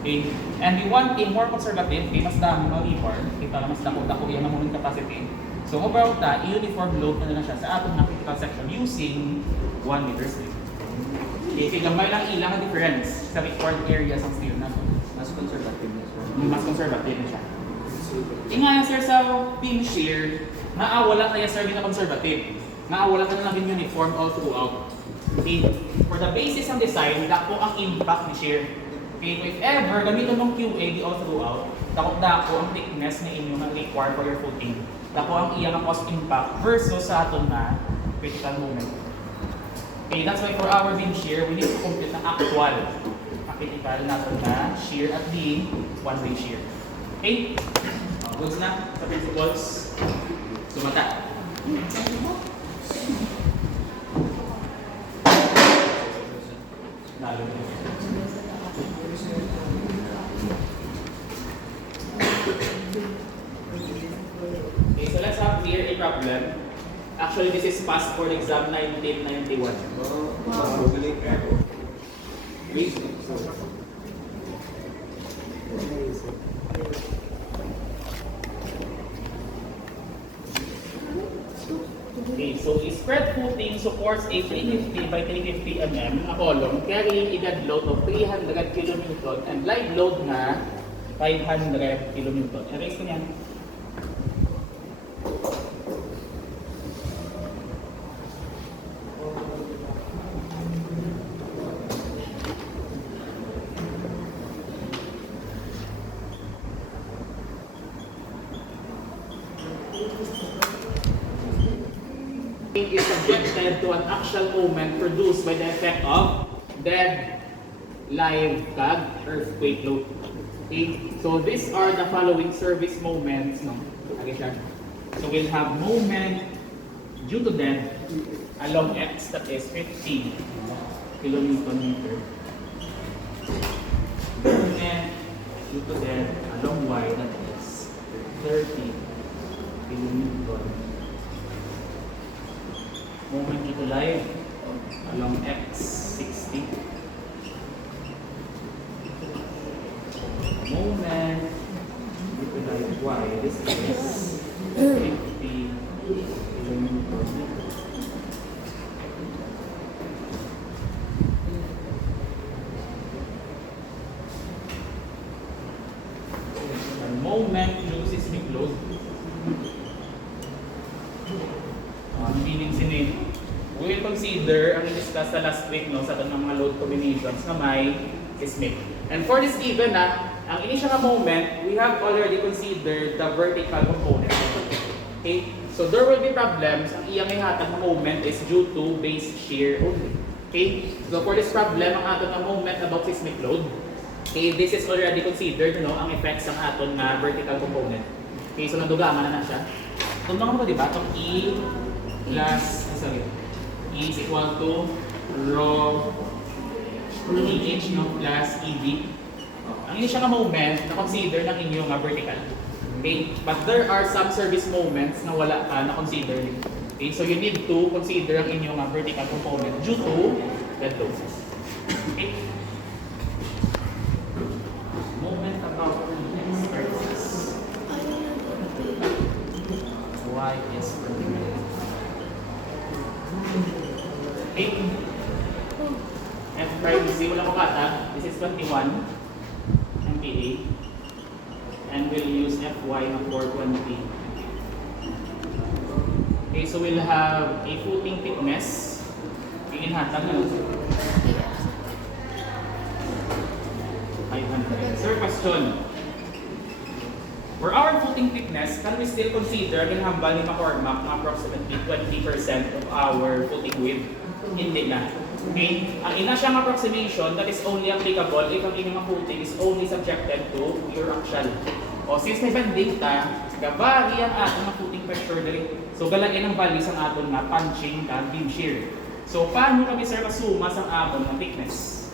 Okay? And we want a more conservative, mas dami no rebar, para mas dako-dako yung namunin capacity. So overall ta, i-uniform load na siya sa atong critical section using 1 meter strip. Okay, kaya gamay lang ilang ang difference sa required area sa steel na. Mas conservative na siya. Mas conservative na siya. Ingaya sir sa beam shear, naawala tayo sir na conservative. Naawala na lang yung uniform all throughout. Okay, for the basis ng design, dako ang impact ni shear. Okay, if ever gamitin mong QA di all throughout, dako ang thickness na inyo na required for your footing. Dako ang iyang cost impact versus sa aton na critical moment. Okay, that's why for our beam shear, we need to compute ang actual critical natin na shear at the one-way shear. Okay? Goods na sa principles. Sumata. Okay, so let's have here a problem. Actually, this is passed for exam 1991. Wait. Okay, so a spread footing supports a 350 by 350 mm na column carrying a dead load of 300 kN and live load na 500 kN. Erase ko niyan. Is subjected to an axial moment produced by the effect of dead, live, earthquake load. Okay, so these are the following service moments. No? So we'll have moment due to dead along x, that is 50 kilonewton meter. Moment due to dead along y, that is 30 kilonewton. Moment due to live along x 60. Moment due to live y, this is 50 kilonewton. And moment due to seismic load. Meaning sinin, we will consider ang i-discuss sa last week no, sa itong mga load combinations na may seismic. And for this given ang initial moment, we have already considered the vertical component. Okay? So there will be problems. Ang iyang ihatag na moment is due to base shear only. Okay? So for this problem, ang aton na moment about seismic load, okay, this is already considered no, ang effects ng aton na vertical component. Okay, so nandugaman na siya. Tundong mo ba diba? Itong E plus, E is equal to rho EH no, plus EB. Ang initial moment na consider ng inyong vertical. Okay? But there are some service moments na wala ka na consider. Okay? So you need to consider ang inyong vertical component due to dead load. Okay? Moment about x versus y is vertical. Okay. F prime is wala ko kata. This is 21 MPa. And we'll use Fy na 420. Okay, so we'll have a footing thickness. Iinhatag na 500. Sir, question. For our footing thickness, can we still consider ang hambal ni McCormack na approximately 20% of our footing width? Hindi na. Okay? Ang ina siyang approximation that is only applicable if ang inyong footing is only subjected to pure axial. O since may banding ta, gabari ang atong footing pressure dali. So galagyan ang values ang aton na punching ka beam shear. So paano kami sir kasuma sa aton na thickness?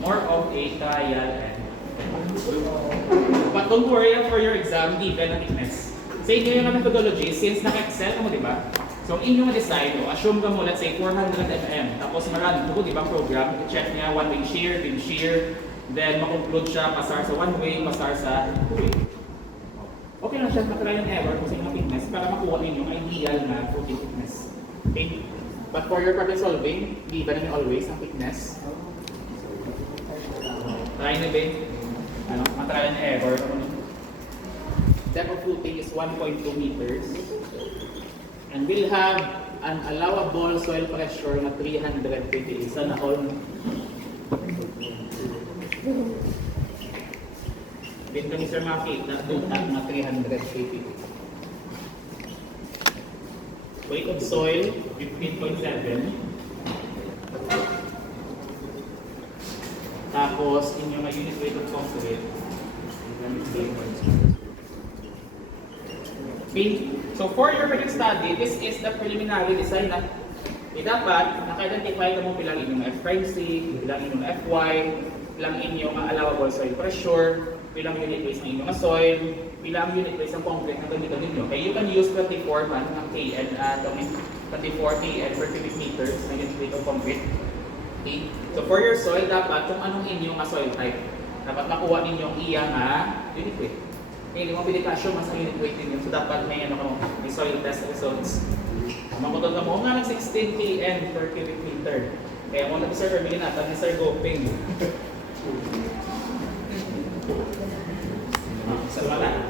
More of a trial and but don't worry for your exam, given ang thickness. Sa inyo yung methodology, since naka-excel mo, di ba? So, inyong design, assume ka mo, let's say, 400 mm. Tapos, marami mo, di ba, program, i-check niya one-way shear, beam shear, then, makonclude siya, pasar sa one-way, pasar sa two-way. Okay lang siya, matry yung error kung sa inyong thickness para makuha ninyo yung ideal na footing thickness. Okay? But for your problem solving, given namin always ang thickness. Try na ba? Matry yung error. Depth of footing is 1.2 meters. And we'll have an allowable soil pressure na 300 ppa. Sana all. Dito ni Sir makita, tutak na 300 ppa. Weight of soil, 15.7. Tapos, inyong unit weight of concrete, 3.7. Okay, so for your project study, this is the preliminary design. Okay, dapat, naka-identify ka mo pilang inyong F', pilang inyong Fy, pilang inyong allowable soil pressure, pilang unit weights ng inyong soil, pilang unit weights ng concrete na gamitin ninyo. Okay, you can use 24 man ng KN, 24 KN per cubic meters na unit weight of concrete. Okay, so for your soil, dapat kung anong inyong soil type, dapat makuha ninyong iyang unit weight. Okay, hindi mo pili kasyo mas ang unit weight ninyo, so dapat may may soil test results. Makutod ka mo nga ng 16 kN per cubic meter. Kaya mo nag-sir, bilhin natin ni Sir Goping. Salamat.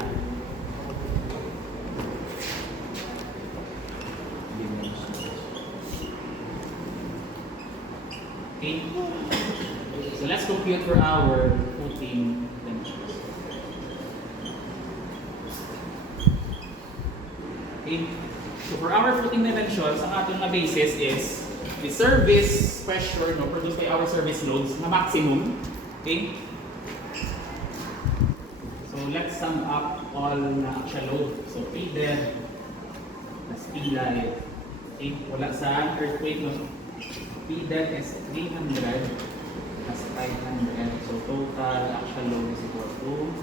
Okay. So let's compute for our footing dimensions. Okay. So for our footing dimensions, ang ating basis is the service pressure produced by our service loads na maximum. Okay? So let's sum up all na actual load. So P-dead plus P-live. Okay? Wala sa earthquake. P-dead is 300 plus 500. So total actual load is equal to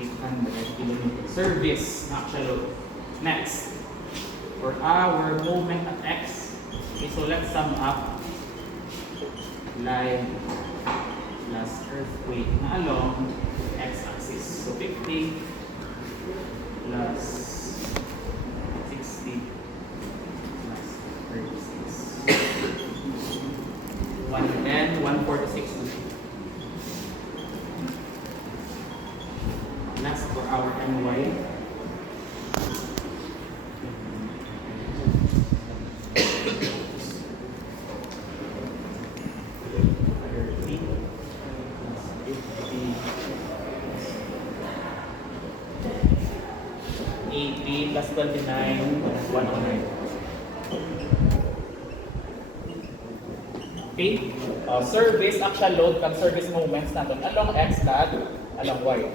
800 km. Service na actual load. Next. For our moment at x, okay, so let's sum up live plus earthquake na along x-axis. So 50 plus 60 plus 36. 110, 146. Last for our my. Plus 29, 109. Okay? Service actual load kang service moments natin along x lag, along y.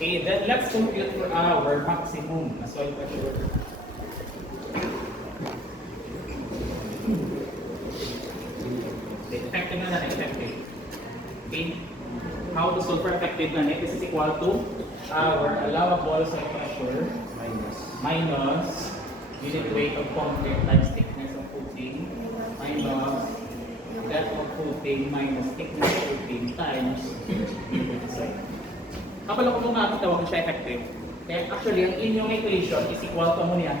Okay, then let's compute for our maximum na soil pressure. Effective na effective. Okay? How to solve for effective na this is equal to our allowable soil pressure minus unit weight of concrete times thickness of footing minus depth of footing minus thickness of footing times unit weight of soil. Kapag ako kung nakatawag siya effective, kaya actually ang inyong equation is equal to ano niya?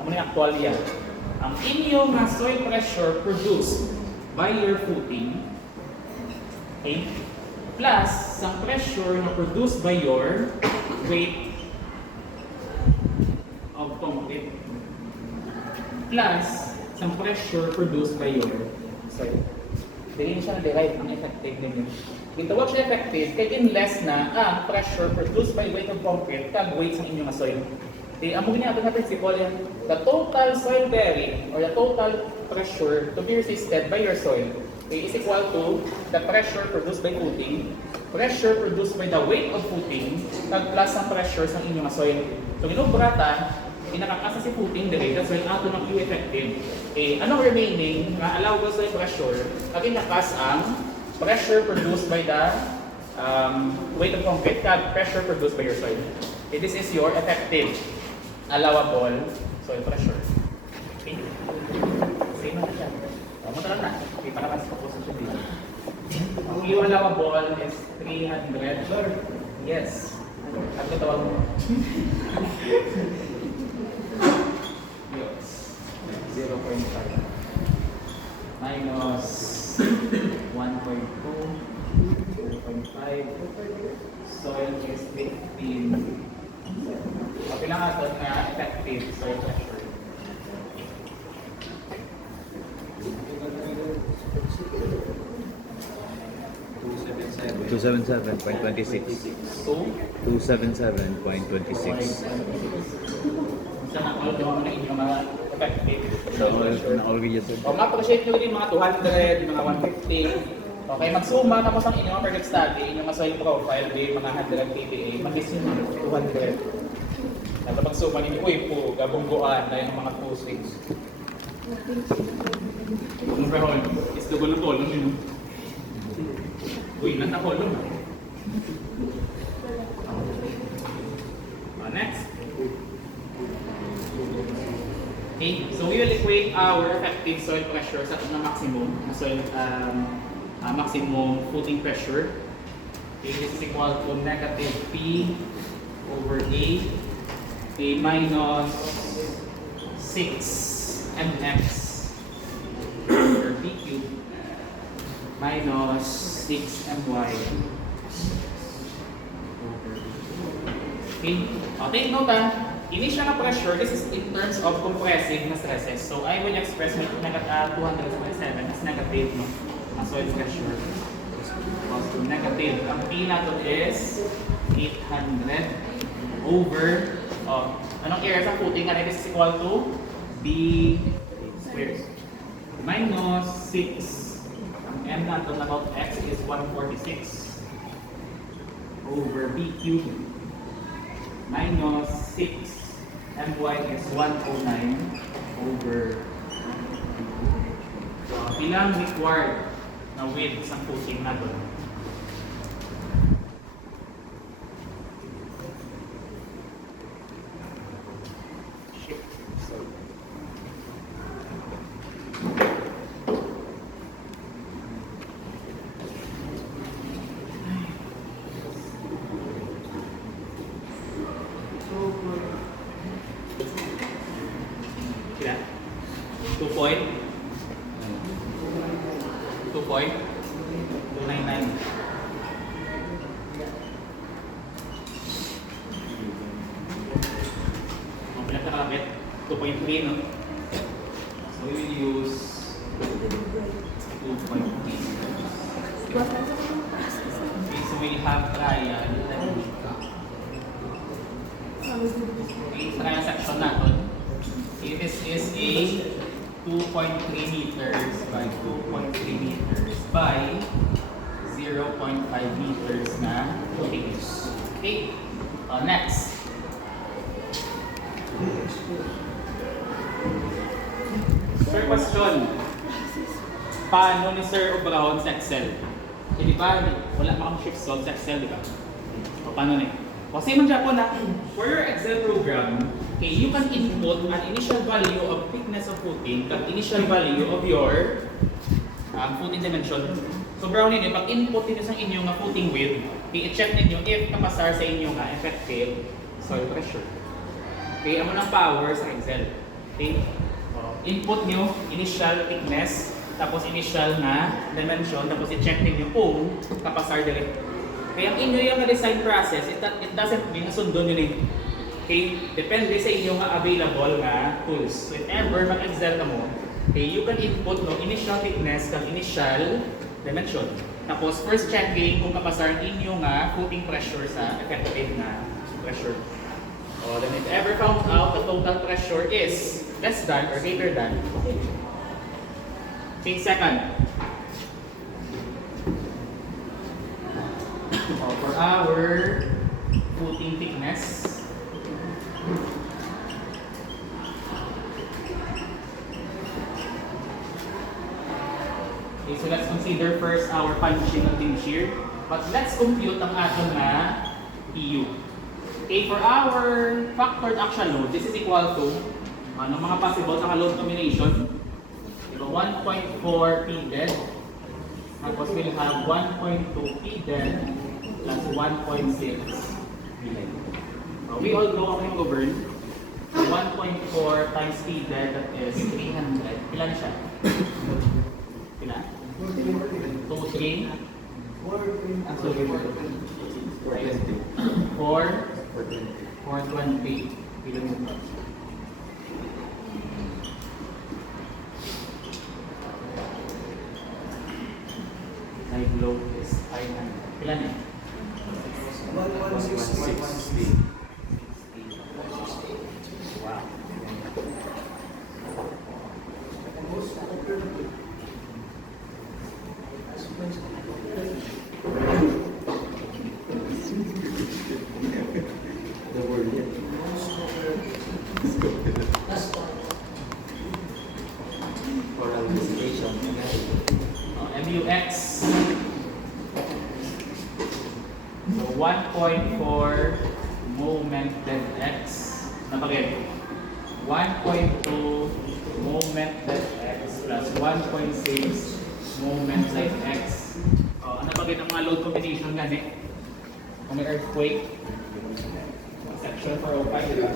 Ano niya actual yan? Ang inyong soil pressure produced by your footing, okay, plus ang pressure na produced by your weight of concrete plus some pressure produced by your soil. Dili siya na-derive ang effective ninyo. Gitawag siya effective kay less na ang pressure produced by weight of concrete kag weight sa inyong soil. Di amo gini ato na principle yan. The total soil bearing or the total pressure to be resisted by your soil is equal to the pressure produced by footing, pressure produced by the weight of footing, kag plus ang pressure sa inyong soil. So ginubrata pinakakasa si footing dire, that's why ato ng Q effective. Anong remaining na allowable soil pressure, kaging nakas ang pressure produced by the weight of concrete, kag pressure produced by your soil. This is your effective allowable soil pressure. Okay? Same na siya. Tama lang na. Kita ka lang sa position dito. Ang yung allowable is 300. Yes. At ito tawag mo. Yes. 0.5 minus 1.2 0.5 soil is 15. Okay lang ito na effective soil pressure. $277.26. 277.26. Sa na-all naman na inyong mga effective soil pressure. Na-all video sir. O ma-appreciate nyo rin mga 200, mga 150. Okay, magsuma tapos ang inyong perfect study, inyong mga soil profile, di mga 100 kPa, mag-is yung mga 200. Tapos pagsuma ninyo, uy po, gabungguan na yung mga 2 swings. Kung rahon, is the gulong-gulong yun. Uy, nasa-holong. Next. Okay, so we will equate our effective soil pressure sa maximum maximum footing pressure. Okay, this is equal to negative P over A minus 6 mx over P cube minus 6 my. Okay, take note initial na pressure, this is in terms of compressive na stresses. So I will express my 277 as negative no, na soil pressure. So negative, ang P natin is 800 over, anong area sa footing? This is equal to B squared minus 6. Ang M natin about X is 146 over B cubed minus 6 my is 109 over ilang required na width sa footing na doon. Kila? 2.299. Ang pinagkakalapit, 2.3 no? So we will use 2.3. Okay, so we have trial. Okay, sa kaya section natin. Okay, this is a 2.3 meters by 2.3 meters by 0.5 meters na thickness. Okay, next. Sir, question. Paano ni Sir Obrahon sa Excel? Eh, di ba, wala makang shift solve sa Excel, di ba? O, paano na Kasi man dyan po na, for your Excel program, okay, you can input an initial value of thickness of footing, the initial value of your footing dimension. So, brown ninyo, pag input ninyo sa inyong footing width, i-check ninyo if kapasar sa inyong effective soil pressure. Okay, amo ng power sa Excel. Okay, input nyo, initial thickness, tapos initial na dimension, tapos i-check ninyo kung kapasar dali. Kaya ang inyo yung design process, it doesn't mean na sundon yun eh. Okay, depende sa inyong available na tools. So if ever mag-Excel ka mo, okay, you can input no initial thickness kang initial dimension. Tapos first checking kung kapasar ang inyong footing pressure sa effective na pressure. Then if ever found out the total pressure is less than or greater than, okay, second. For our footing thickness, okay, so let's consider first our punching and thin shear. But let's compute ang ating na PU. Okay, for our factored axial load, this is equal to mga possible sa load combination. Diba, 1.4 P dead. Tapos we'll have 1.2 P dead plus 1.6 P dead. We all know ang yung govern. So 1.4 times P dead, that is 300. Ilan siya? Ilan? 2, 3? Ang sorry. 420 kilograms. Side load is 500. Ilan eh? 160. Wow. 1.4 moment then x. Napagay. 1.2 moment then x plus 1.6 moment like x. Ano ba ang mga load combination gani? Kung may earthquake, section 405, di ba?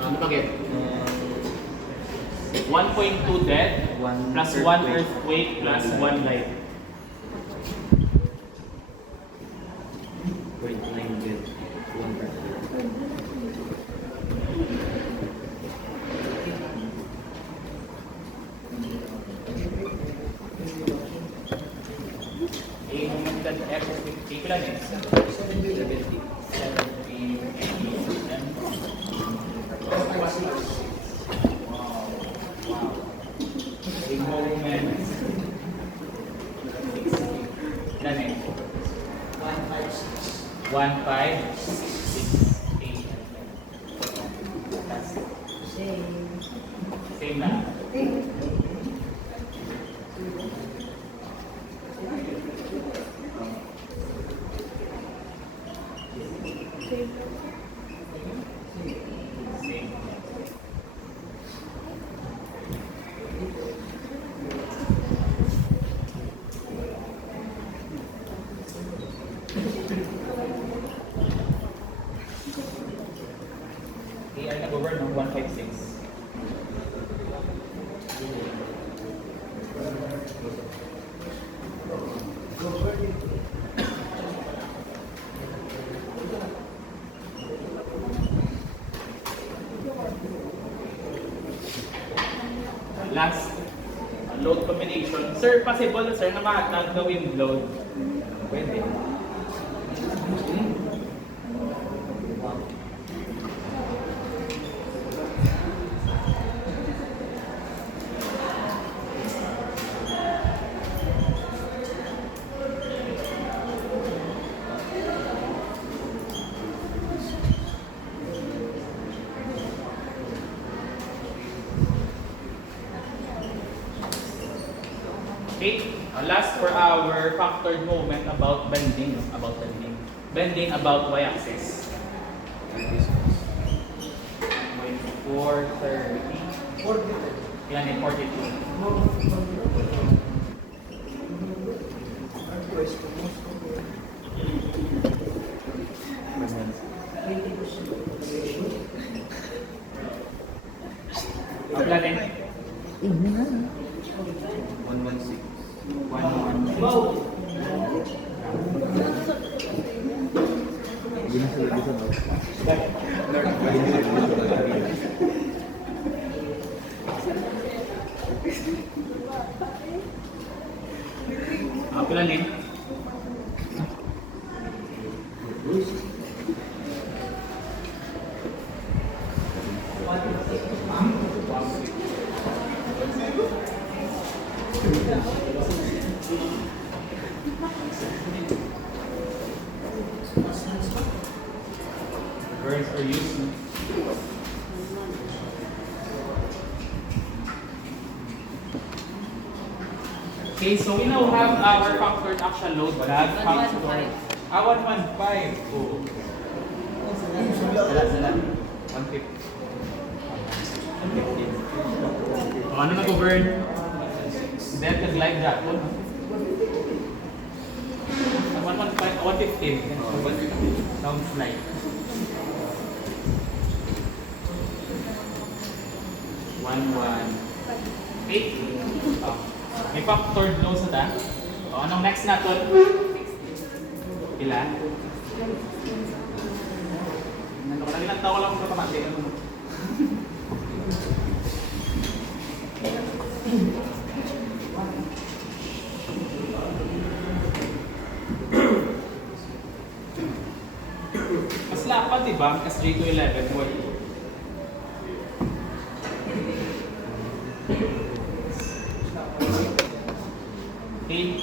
Ano ba 1.2 dead plus 1 earthquake plus 1 life. 0.9 dead, 1%. A moment that x is 50 pala eh. 70. 1, 5, 6, 8. Same na. Same. AI nag-over ng 156. Last, load combination. Sir, possible sir na mahatag the wind load? Pwede. Okay, last for our factored moment about bending, bending about y-axis. 430. Ilan yung 42? Ilan yung 116. 1. Pila ni? Words are used. Okay, so we now have our factored axial load. Wala, factor. 115. Oh. Sala. 150. Ano na-govern? Then, nag-live Japon. 115. Sounds like. Eight. May factored load sa ta. Anong next natin? Pila? Ilang tao lang sa pamati. Mas lapad, diba? SJ211. Okay.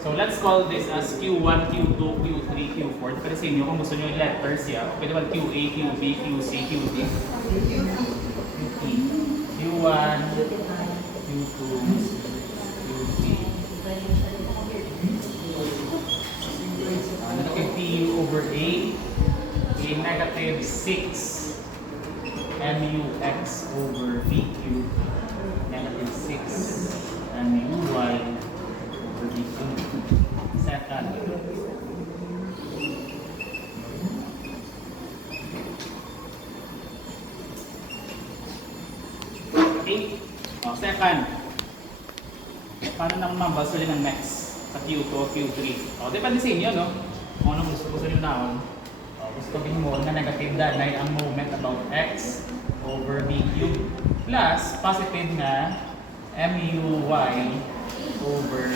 So So let's call this as Q1, Q2, Q3, Q4. Pero sa inyo, kung gusto nyo yung letters, pwede ba QA, QB, QC, QD? Q1, Q2, Q3. Negative PU over A. A negative 6 MUX over VQ. Negative 6 MUY over VQ. Second. Okay. Second. Paano naman mabasa rin ang next sa Q2 o Q3? Depende sa inyo, no? Kung anong gusto ko sa inyo naon. Gusto sabihin mo na negative danay ang moment about X over BQ plus positive na MUY over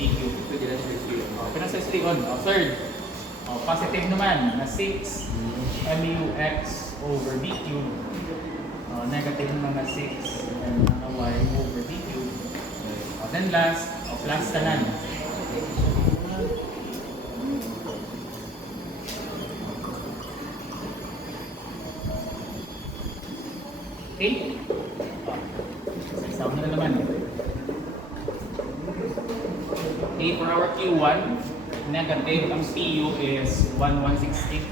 PQ. Pinasa-3 on. Third. Positive naman na 6 MUX over BQ. Negative naman na 6 Y over BQ. Then last, plus kanan. Okay? Isa na naman. Okay, for our Q1, negative ang PU is 1160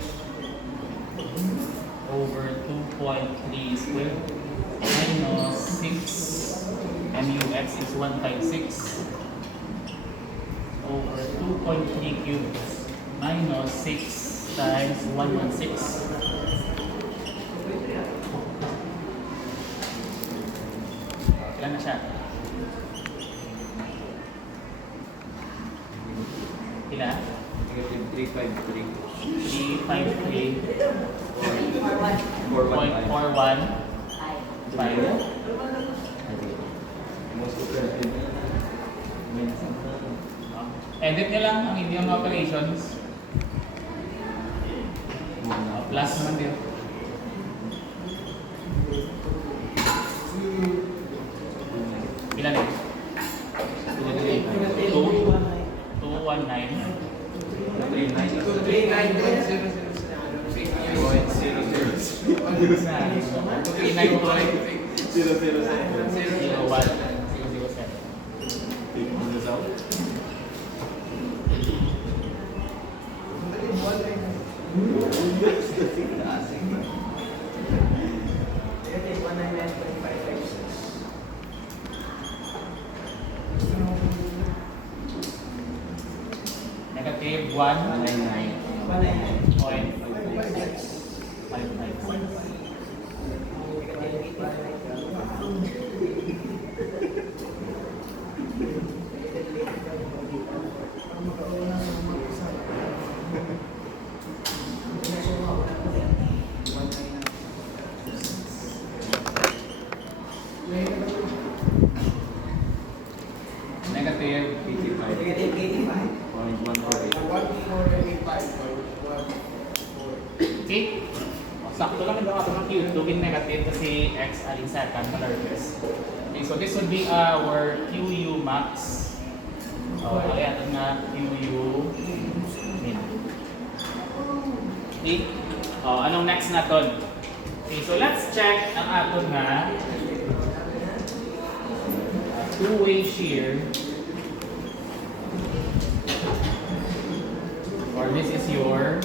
over 2.3 squared minus 6 MUX is 156 over 2.3 cubed minus 6 times 116. Ilan na siya? Ilan? Negative 353. 353 415. 415. Edit nyo lang ang inyong operations. Plus naman din. Ilan eh? 199.556. Negative 85. Negative 85. Okay? Sakto lang yung mga ng Q2 in negative kasi X aling second colorless. Okay, so this would be our QU max. Ayan nga QU min. Okay? Anong next natin? Okay, so let's check ang aton nga two-way shear. Or this is your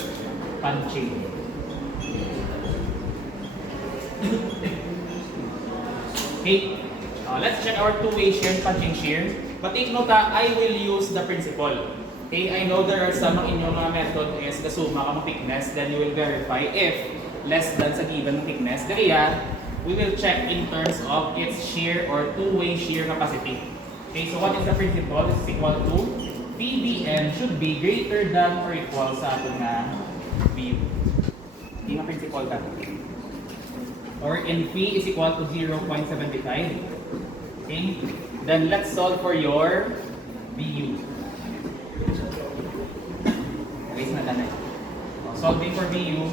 punching. Okay, let's check our two-way shear and punching shear. But take note, I will use the principle. Okay, I know there are some ng inyong mga method is the suma kamong thickness, then you will verify if less than sa given thickness. Kaya, we will check in terms of its shear or two-way shear capacity. Okay, so what is the principle? This is equal to PBN should be greater than or equal sa ating VU. Hindi nga principle ka. Or in P is equal to 0.75. Okay? Then let's solve for your VU. Guys na tanay. Solving for VU.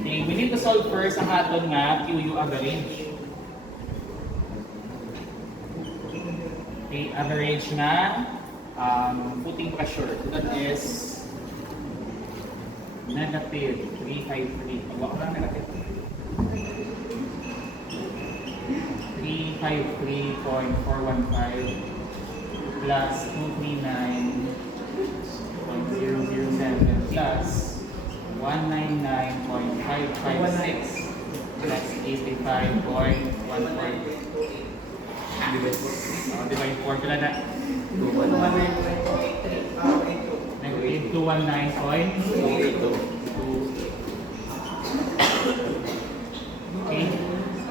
Okay, we need to solve first ang aton nga QU average. Okay, average na footing pressure. That is negative 353. Pagwa ko lang negative. 353.415 plus 239.007 plus 199.556 plus 85.14. Divide 4 pala na. Negative 219.282. Okay.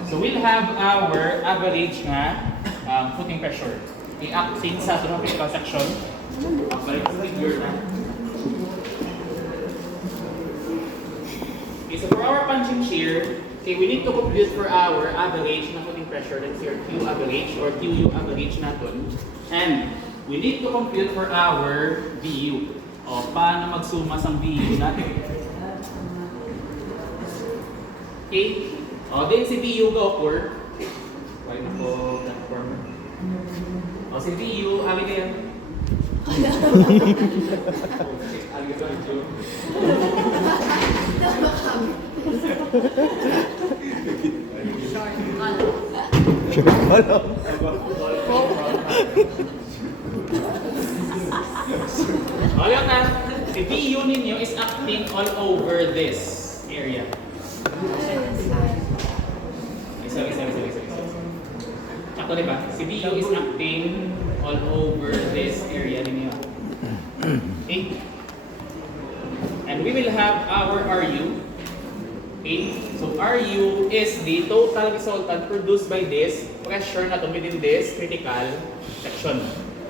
So we'll have our average na footing pressure. I-acting sa critical section. Balik sa figure na. Okay, so for our punching shear, okay, we need to compute for our average na footing pressure. That's your Q average or QU average natin. And we need to compute for our VU. O, paano magsuma sa VU natin? Okay. O, din si VU go for why po platform. O, si VU, ali kayo. Ali ka ito. Alam na, si VU ninyo is acting all over this area. Sorry. Sakto diba? Si VU is acting all over this area ninyo. Okay? And we will have our RU. Okay? So RU is the total resultant produced by this pressure na within this critical section.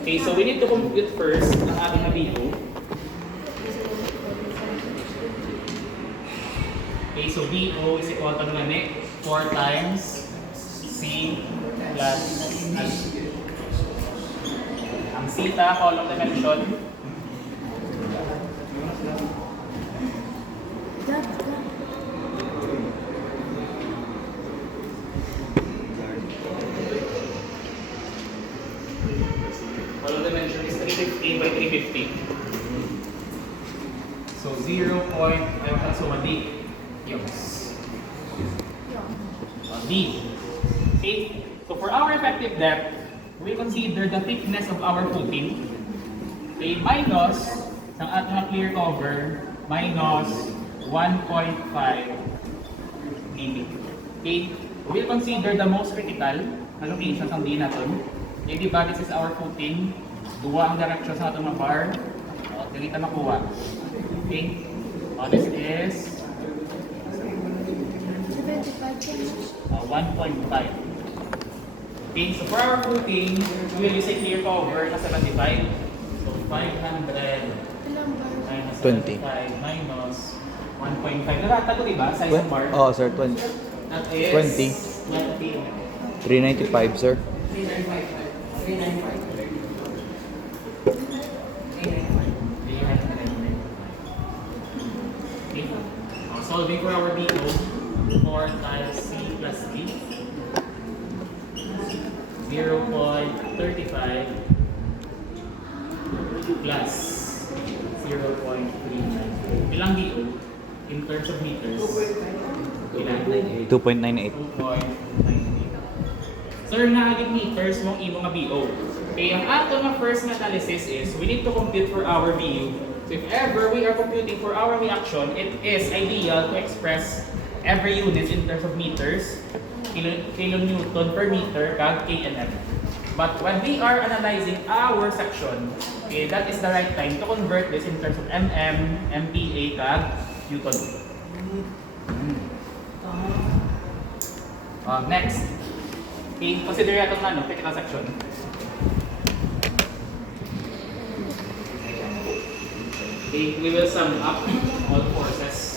Okay, so we need to compute first ang ating VU. Okay, so VO is equal to 4 times C plus E. Ang theta, column dimension. Column dimension is 350 by 350. So 0. Ayaw ka suma D. D. Okay. So for our effective depth, we consider the thickness of our footing. Okay, minus ang ating clear cover minus 1.5 mm. Okay, we'll consider the most critical na location sa D natin. Okay, diba this is our footing. Duwa ang direction sa ating mga bar. Dili ta makuha. Okay, this is 1.5. Okay, so for our footing, we will use a clear cover na 75. So 500 minus 20. 75 minus 1.5. Narata ko diba? Size ng bar? Oh, sir, 20. That is 20. 20. 395, sir. 395. Okay. Solving for our BO, 4 times C plus D. 0.35 plus 0.39. Ilang DO in terms of meters? Ilan? 2.98. 2.98. Sir, naagig meters mong imo nga BO. Okay, ang ato nga first analysis is we need to compute for our VU. So if ever we are computing for our reaction, it is ideal to express every unit in terms of meters, kilonewton per meter, kag kNm. But when we are analyzing our section, okay, that is the right time to convert this in terms of mm, MPa, kag Newton. Next, okay, consider itong critical section. Okay, we will sum up all forces.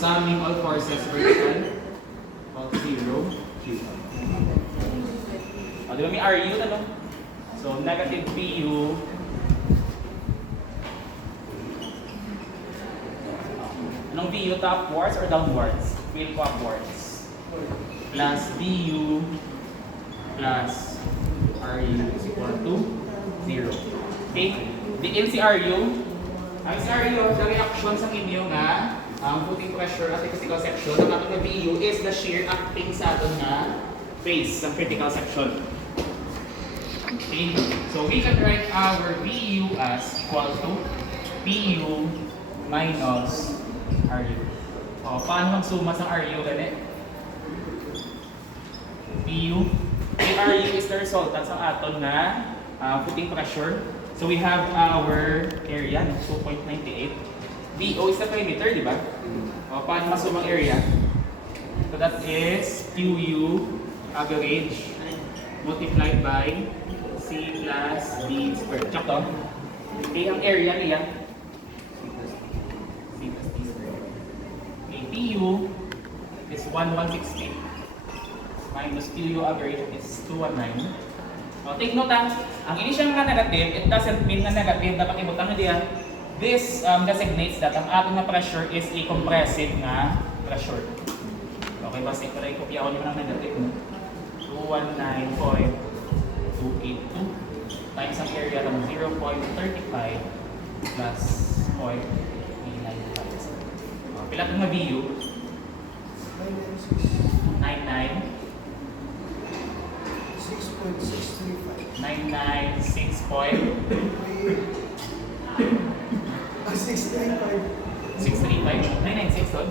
Summing all forces vertical of 0. Di ba may RU na, no? So, negative PU anong PU? Upwards or downwards? Feel ko upwards. Plus DU plus RU is equal to 0. Okay? The NCRU, ang NCRU, the reaction sa inyo nga ang footing pressure at critical section ng atong na BU is the shear acting sa aton nga phase ng critical section. Okay? So we can write our BU as equal to PU minus RU. O, paano magsuma sa RU ganit? PU. RU is the resultant sa aton na footing pressure. So we have our area, 2.98. BO is the perimeter, di ba? O, paano masumang area? So that is QU average multiplied by C plus D squared. Check to. Okay, ang area niya C plus D squared. Okay, PU is 1160 minus QU average is 219. So, take note ang initial nga negative, it doesn't mean na negative. Dapat ibutang na diyan. This designates that ang ating na pressure is a compressive nga pressure. Okay, basta ito rin kopya ko nyo ng negative. 219.282 times ang area ng 0.35 plus 0.395. Pila itong na-BU? 99. 6.635. 996 635. 996 doon?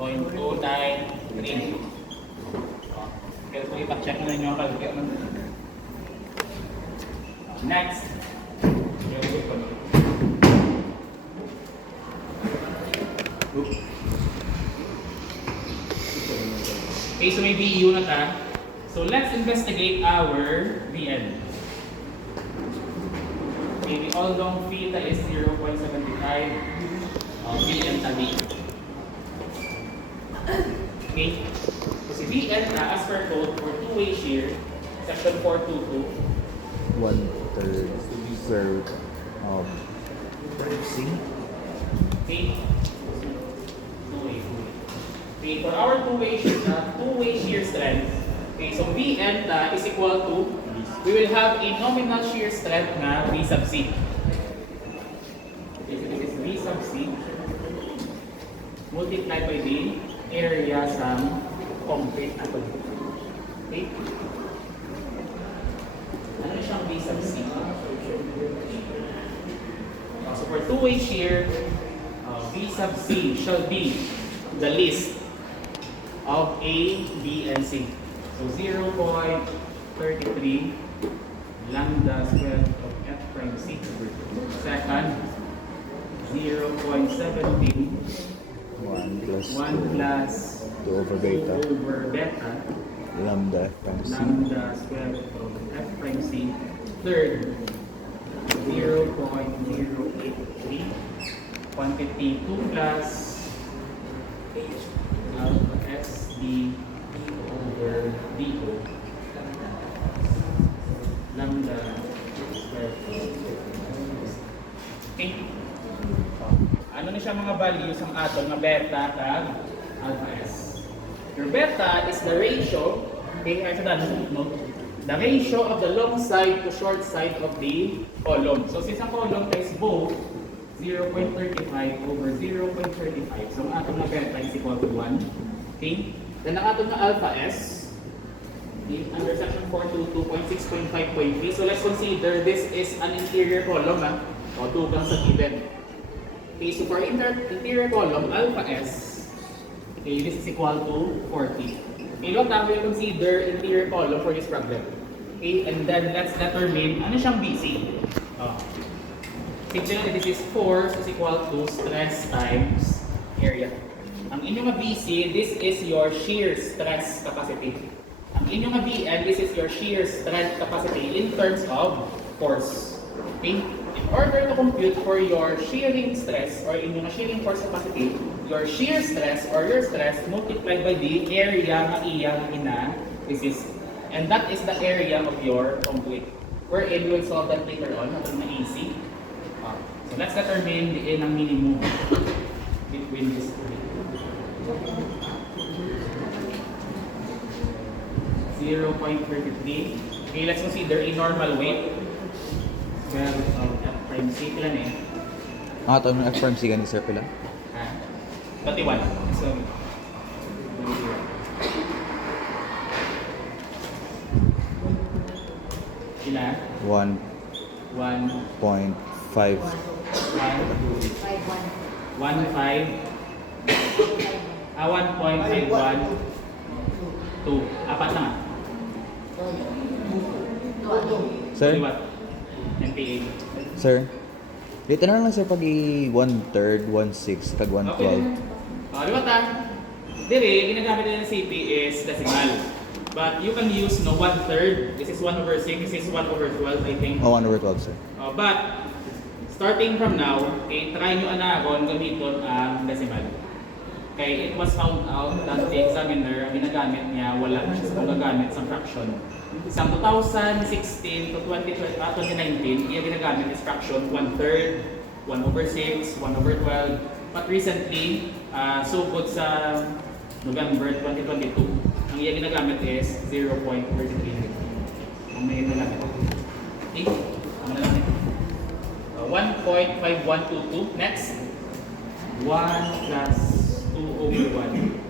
293. Kaya kung ipacheck na ninyo ang kalagay. Next. Okay, so may BU na ta. So let's investigate our VN. Okay, we all know theta is 0.75. VN tabi. Okay, so si VN na as per code for two-way shear, section 422. 1/3 of C. Okay, okay, for our two-way shear strength, okay, so Vn is equal to, we will have a nominal shear strength na V sub C. Okay, so this is V sub C multiplied by the area sa concrete na ito. Okay? Ano siyang V sub C? So for two-way shear, V sub C shall be the list of A, B, and C. So 0.33 lambda squared of F prime C. Second, 0.17 1 plus 1 plus 2 over beta. 2 over beta Lambda from C. lambda squared of F prime C. Third, 0.083 quantity 2 plus alpha S D over DO lambda squared. Okay. Ano na siya mga values ang aton na beta kag alpha S? Your beta is the ratio, okay, no? The ratio of the long side to short side of the column. So since ang column is both 0.35 over 0.35, so ang aton na beta is equal to 1. Okay? Then ang aton na alpha S, okay, under section 422.6.5.3. So let's consider this is an interior column, o tugang sa given. Okay, so for interior column, alpha S, okay, this is equal to 40. Okay, look now, we'll consider interior column for this problem. Okay, and then let's determine ano siyang BC. Since this is force is equal to stress times area. Ang inyong BC, this is your shear stress capacity. Ang inyong BN, this is your shear strength capacity in terms of force. Okay? In order to compute for your shearing stress or inyong shearing force capacity, your shear stress or your stress multiplied by the area na iyang this, and that is the area of your concrete. Wherein we will solve that later on, natin na AC. So let's determine the n ang minimum between these two. 0.33. Okay, let's consider a normal weight. Well, F prime C pila na eh. Ito yung F-prime C ganun, sir, pila? 21. So, pila? 1.5. 1, 1, 5. 1.51. 2. Apat na nga. Sir? Liwat. NPA. Sir? Dito na lang sir pag i-1/3, 1/6, tag 1/12. Liwat ah. Dire, ginagamit nila ng CP is decimal. But you can use 1/3. This is 1/6. This is 1/12, I think. Oh, 1/12, sir. But starting from now, try nyo anagon gamiton ang decimal. Okay, it was found out that the examiner, ang ginagamit niya, wala siya sa gagamit sa fraction. Sa 2016 to 2019, iya ginagamit is fraction 1/3, 1/6, 1/12. But recently, sugod sa November 2022, ang iya ginagamit is 0.33. Ang may nagamit. Okay, ang nagamit. 1.5122. Next. 1 plus 2 over 1.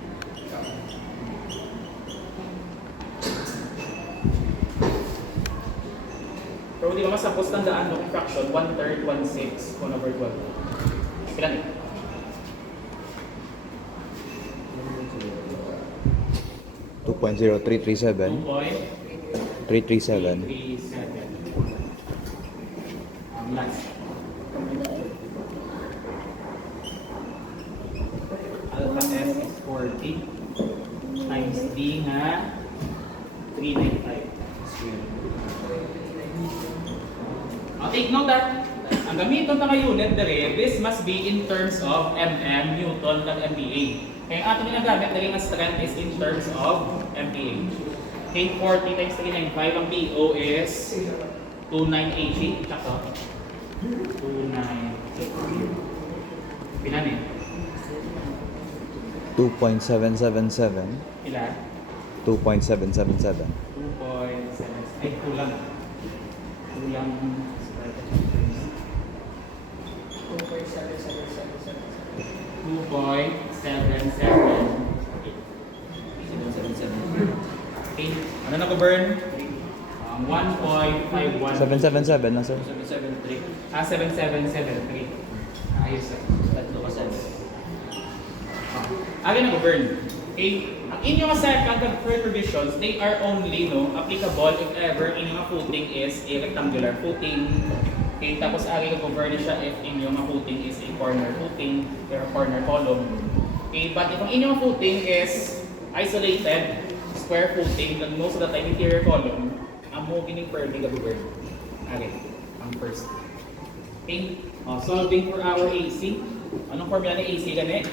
Pero di ba mas tapos tandaan ng fraction 1/3, 1/6, 1/12. Kailan eh? $2.0337. 337. 337. Last. Alpha F is 40 times D nga 395. Take note that ang gamiton na unit dere, this must be in terms of mm, Newton, ng MPa. Kaya ang ating ginagamit dere nga strength is in terms of MPa. Okay, 40 times 395, ang PO is 2980. Sakto. 2980. Pilan eh? 2.777. Pila? 2.777. 2.7. Ay, kulang. Kulang. 2.77. Okay. Ano na ko burn? 1.51. 777 na sir. 773. 7773. Ayos eh. Tatlo ka sir. Again na ko burn. Okay. Ang inyong second and third revisions, they are only applicable if ever inyong footing is a rectangular footing. Okay, tapos again ko burn siya if inyong footing is a corner footing or corner column. Okay, but if ang inyong footing is isolated, square footing, then most of the time interior column, ang mo gining pwede ka burn. Okay, ang first. Okay, solving for our AC. Anong formula ng AC gani?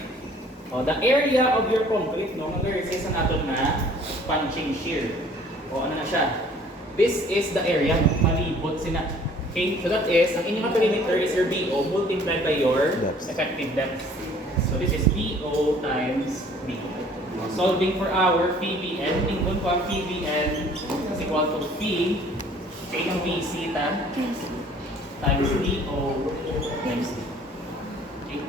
The area of your concrete, nag-resist ang aton na punching shear. Ano na siya? This is the area, malibot sina. Okay, so that is, ang inyong perimeter is your BO multiplied by your effective depth. So this is BO times BO. Solving for our PBN, tingkon ko ang PBN is equal to P, okay, ang BC times BO times D. Okay.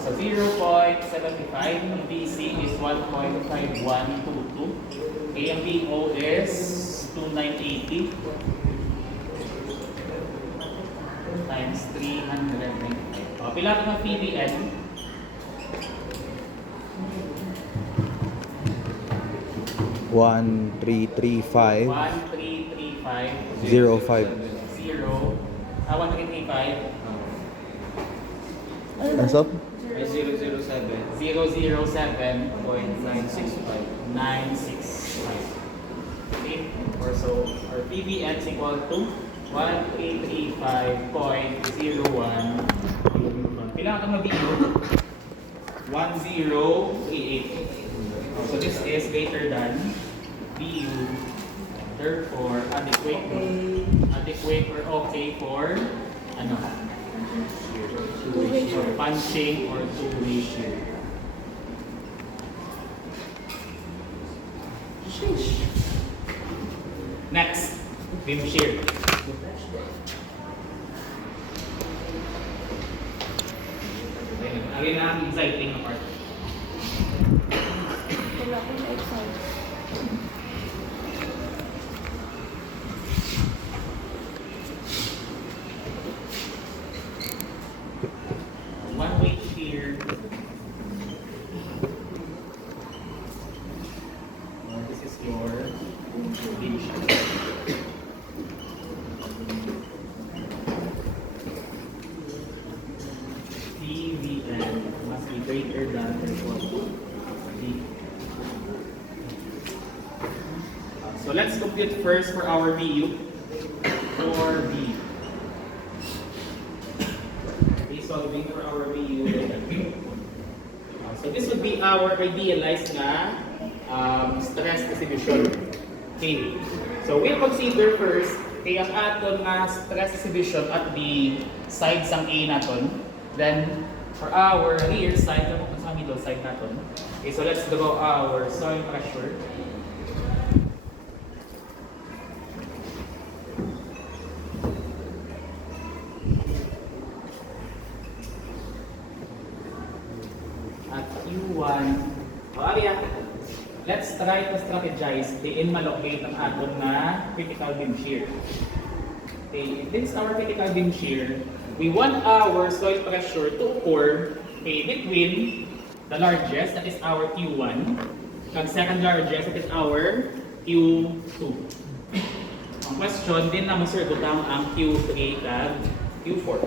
So 0.75, ang BC is 1.5122. Okay, ang BO is 2980 times 395. Pila ka ng PBN? 1335 1335 05. 1335 Ano stop? Ay 007. 007.965. 965. Okay, or so our PBN is equal to 1335.01. Kailangan kang mag-BU 1038. So this is greater than BU. Therefore, adequate or okay for ano? For punching or two-way shear. Sheesh. Next, beam shear. Again, ang exciting na part. Wala ko na excited. One way shear. This is your beam shear. CVN must be greater than or equal to D. So let's compute first for our VU. For V. Okay, solving for our VU. So this would be our idealized na stress distribution. Okay. So we'll consider first kay ang aton na stress distribution at the sides ang A naton. Then for our rear side, sa middle side naton. Okay, so let's draw our soil pressure. At Q1, let's try to strategize diin malocate ang aton na critical beam shear. Okay, if this is our critical beam shear, we want our soil pressure to occur between the largest, that is our Q1, and second largest, that is our Q2. Ang question, din na masurgutang ang Q3 at Q4.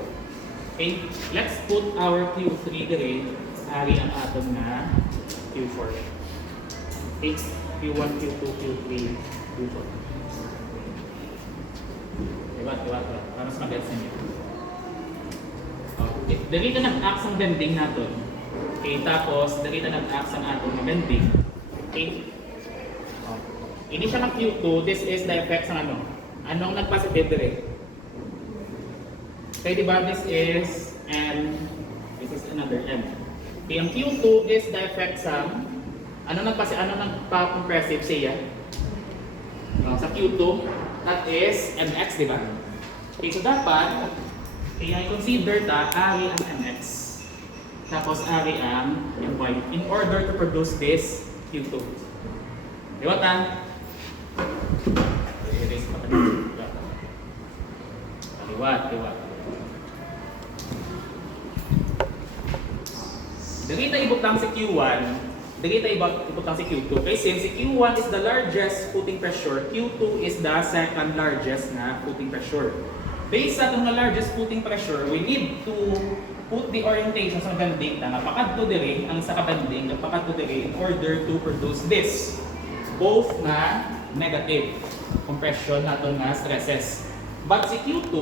Okay, let's put our Q3 dire, ari ang aton na Q4. Okay, Q1, Q2, Q3, Q4. Diba? Para mas mag-gets ninyo. Dali na nag-act ang bending natin. Okay, tapos dali na nag-act ang atong bending. Okay. Ini siya ng Q2, this is the effects ng ano. Anong nag-positive dire? Okay, diba? This is M, this is another M. Okay, ang Q2 is the effects ng ano nagpa-compressive siya? Sa Q2, that is MX, diba? Okay, so dapat kaya i-consider ta ari ang MX tapos ari ang MY in order to produce this Q2. Diba ta? Liwat. Dili ta ibutang si Q1, dili ta ibutang si Q2. Okay, since si Q1 is the largest footing pressure, Q2 is the second largest na footing pressure. Based sa itong largest footing pressure, we need to put the orientation sa bending na napakadto dire ang sa kabending napakadto dire in order to produce this both na negative compression naton nga stresses. But si Q2,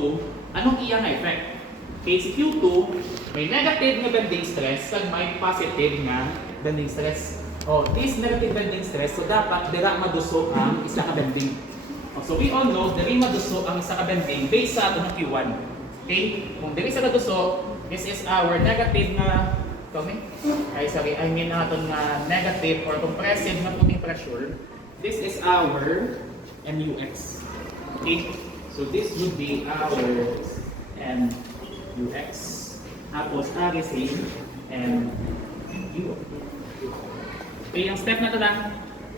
anong iyang effect? Okay, si Q2 may negative nga bending stress kag may positive nga bending stress. Oh, this negative bending stress, so dapat dira maduso ang isa ka bending. So we all know, diri maduso ang isa ka bending based sa ato ng Q1. Okay? Kung diri sa kaduso, this is our negative na I mean aton nga negative or compressive na footing pressure. This is our MUX. Okay? So this would be our MUX. Tapos ari same MU. Okay, ang step na ito lang.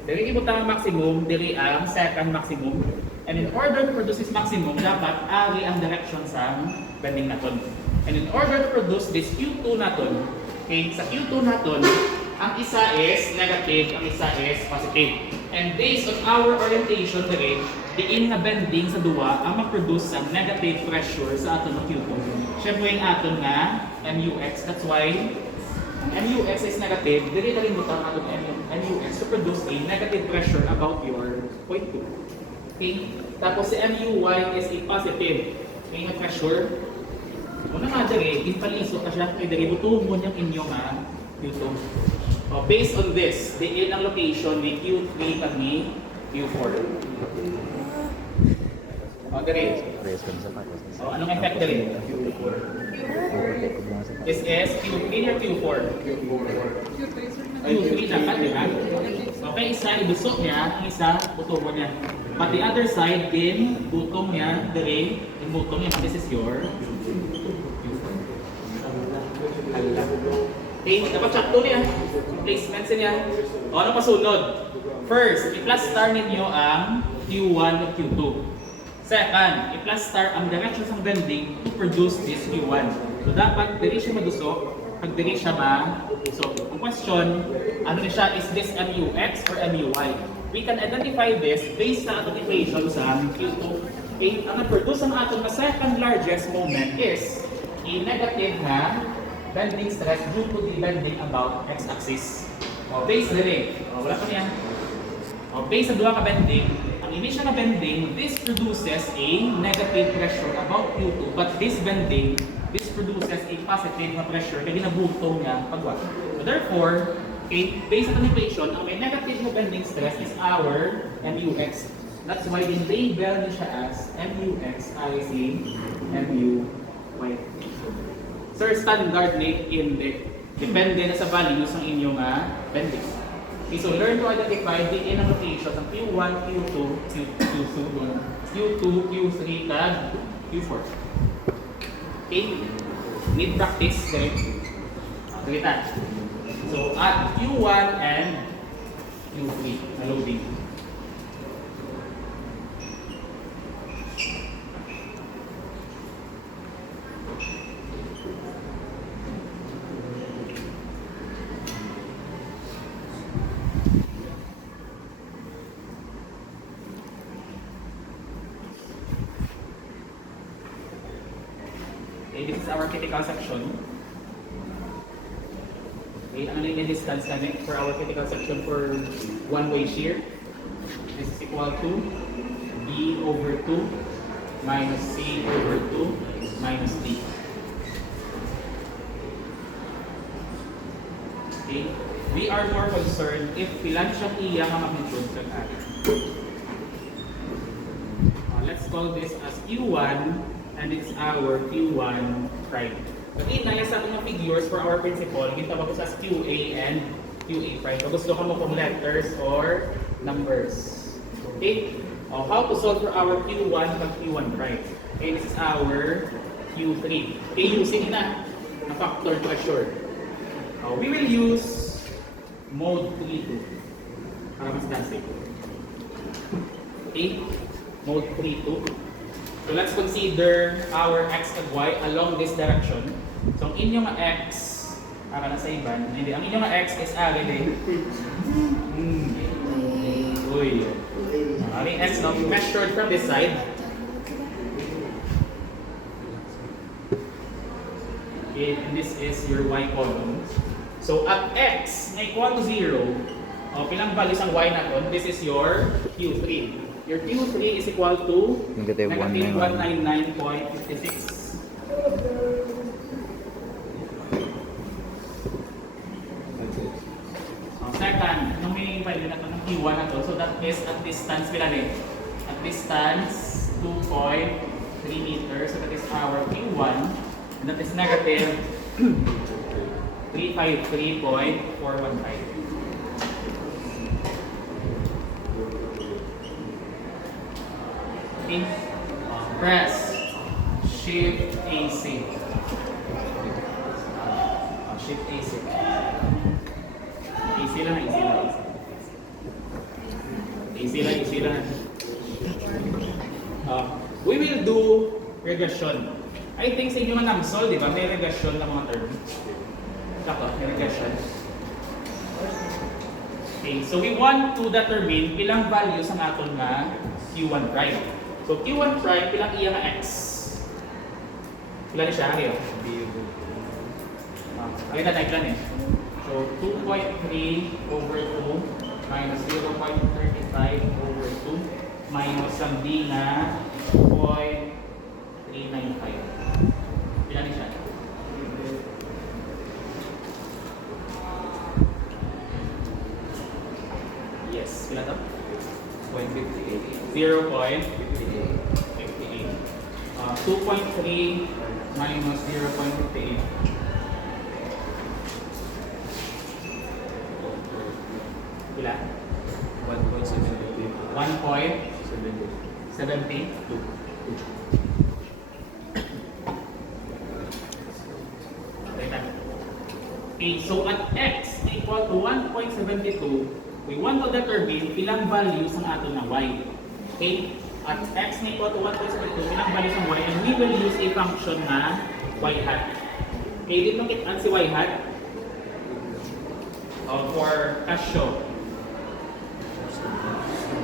Diri ibutang ang maximum, diri ang second maximum. And in order to produce this maximum, dapat ari ang direction sa bending naton. And in order to produce this Q2 naton, okay, sa Q2 naton, ang isa is negative, ang isa is positive. And based on our orientation diri, diin nga bending sa duwa ang mag-produce sa negative pressure sa aton ng Q2. Syempre yung aton nga MUX, that's why MUX is negative, dili na rin butang aton MUX to produce a negative pressure about your point 2. Okay? Tapos si MUY is a positive. Okay, nga pressure. Una nga diri, impaliso ka siya, kaya diri butuhon mo niyang inyong Q2. Based on this, diin ang location ni Q3 kag ni Q4. Diri. Anong effect diri? This is Q3 or Q4? Q3 na ka, di ba? Okay, isa ibusok niya, isa butungon niya. But the other side, din butong niya, dire, yung butong niya, this is your okay, dapat sakto niya. Placements niya. O, ano pasunod? First, i-plus star ninyo ang Q1 at Q2. Second, i-plus star ang directions ng bending to produce this Q1. So, dapat dili siya madusok, pag dili siya ma-usok. Ang question, ano ni siya, is this MUX or MUY? We can identify this based sa atong equation sa Q2. Okay, ang nag-produce ang atong na second largest moment is a negative na bending stress due to the bending about x-axis. O, base dili. O, wala pa niya. O, base sa dua ka bending, ang initial na bending, this produces a negative pressure about Q2, but this bending, this produces a positive na pressure kaya ginabutong niya pagwa. So therefore, okay, based on the equation, ang may negative na bending stress is our MUX. That's why din label niya siya as MUX, IC, MUY. Sir, standard rate index. Depende na sa values ng inyong bending. Okay, so learn to identify the annotations ng Q1, Q2, Q2, Q3, and Q4. Okay? Need practice. Okay? Kita. So, at Q1 and Q3 na loading. Okay, this is our critical section. Okay, ang linear distance namin for our critical section for one-way shear. This is equal to B over 2 minus C over 2 minus D. Okay, we are more concerned if ilan siyang iya nga magnitude sa atin. Let's call this as Q1 and it's our Q1 prime. Pag inaya sa ating mga figures for our principle, gitawag ko sa QA and QA prime. Pag gusto ka mo kung letters or numbers. Okay? How to solve for our Q1 and Q1 prime? Okay, this is our Q3. Okay, using na factor to assure. We will use mode 3-2 para mas basic. Okay? Mode 3-2. So let's consider our x and y along this direction. So ang inyong x, para na sa iban, hindi, ang inyong x is din. Uy. Ang x now measured from this side. Okay, and this is your y column. So at x na equal to 0, pilang values ang y natin, this is your Q3. Your Q3 is equal to Negative 199.56. Second, anong may value na ito ng Q1 na to? So that is at distance, pila din? At distance, 2.3 meters. So that is our Q1. And that is negative 353.415. Okay. Press Shift AC. Shift AC. Easy lang, easy lang. Easy lang, easy lang. We will do regression. I think sa inyo nga namsol, di ba? May regression na mga term. Saka, may regression. Okay, so we want to determine ilang values ang aton na Q1 prime. So Q1 prime, ilang iya nga x? Ilan siya? Ayaw. Ayaw na type lang eh. So 2.3 over 2 minus 0.35 over 2 minus ang d na 0.395. Ilan siya? Yes, ilan to? 0.58. 2.3 minus 0.58. Ilan? 1.72. Okay, so at x na equal to 1.72, we want to determine ilang values ang ato na y. Okay? At x na equal to 1.72, ilang values ang y, and we will use a function na y hat. Okay, dito kitaan si y hat for Casio.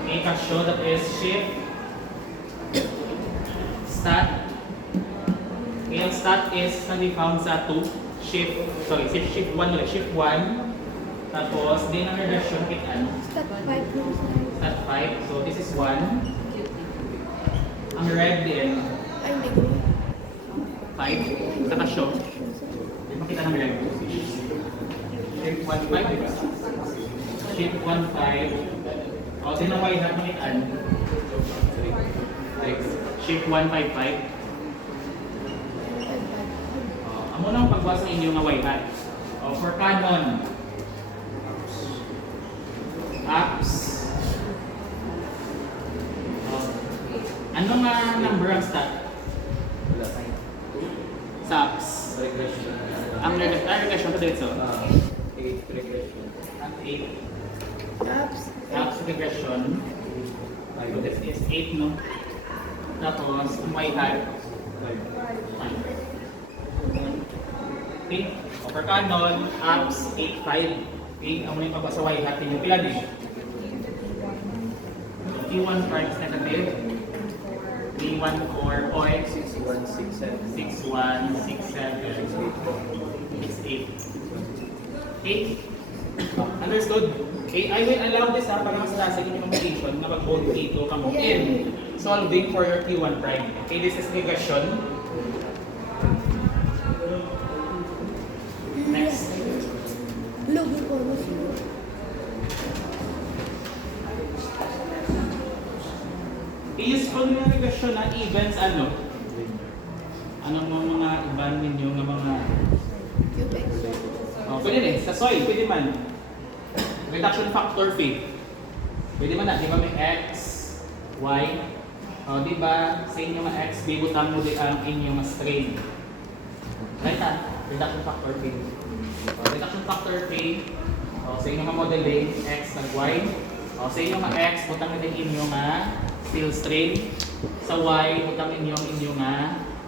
Okay, Casio, that is shift stat. Okay, ang stat is can be found sa 2. Shift 1 ulit, shift 1. Tapos, din ang regression kitaan. Step 5 plus 9. Stat 5. So, this is 1. Ang red din, Ay, hindi ko. 5. Sa Casio. Di makita ng red. Shift 1, 5, diba? Shift 1, 5. O, din ang y hat makitaan. Shift 1, 5, 5. Amo nang pagbasa inyo nga y hat. For Canon, apps. Ano nga number ang stat? Sa apps. Regression. Ang regression pa dito. 8 regression. At 8. Apps. Apps regression. So this is 8, no? Tapos, ang y hat. 5. Okay, for Canon, apps 8.5. Okay, ang muna yung pagbasa y hat yung pila din. T1 prime is negative. T1 4.6167. 68. Okay, understood? Okay, I will allow this para mas nasa yung computation na mag-bold dito kamo in solving for your T1 prime. Okay, this is regression. Next. Logo ko. I-useful yung regression na events ano? Anong mga iban ninyo ng mga... Cubic. Oh, pwede rin. Sa soil, pwede man. Reduction factor phi. Pwede man na. Di ba may x, y? O, di ba sa inyo mga x, bibutang mo din ang inyong strain. Right ha? Reduction factor phi. Reduction factor phi. O, sa inyong mga modeling, x nag y. O, sa inyong mga x, butang mo din inyong steel strain. Sa y, butang inyong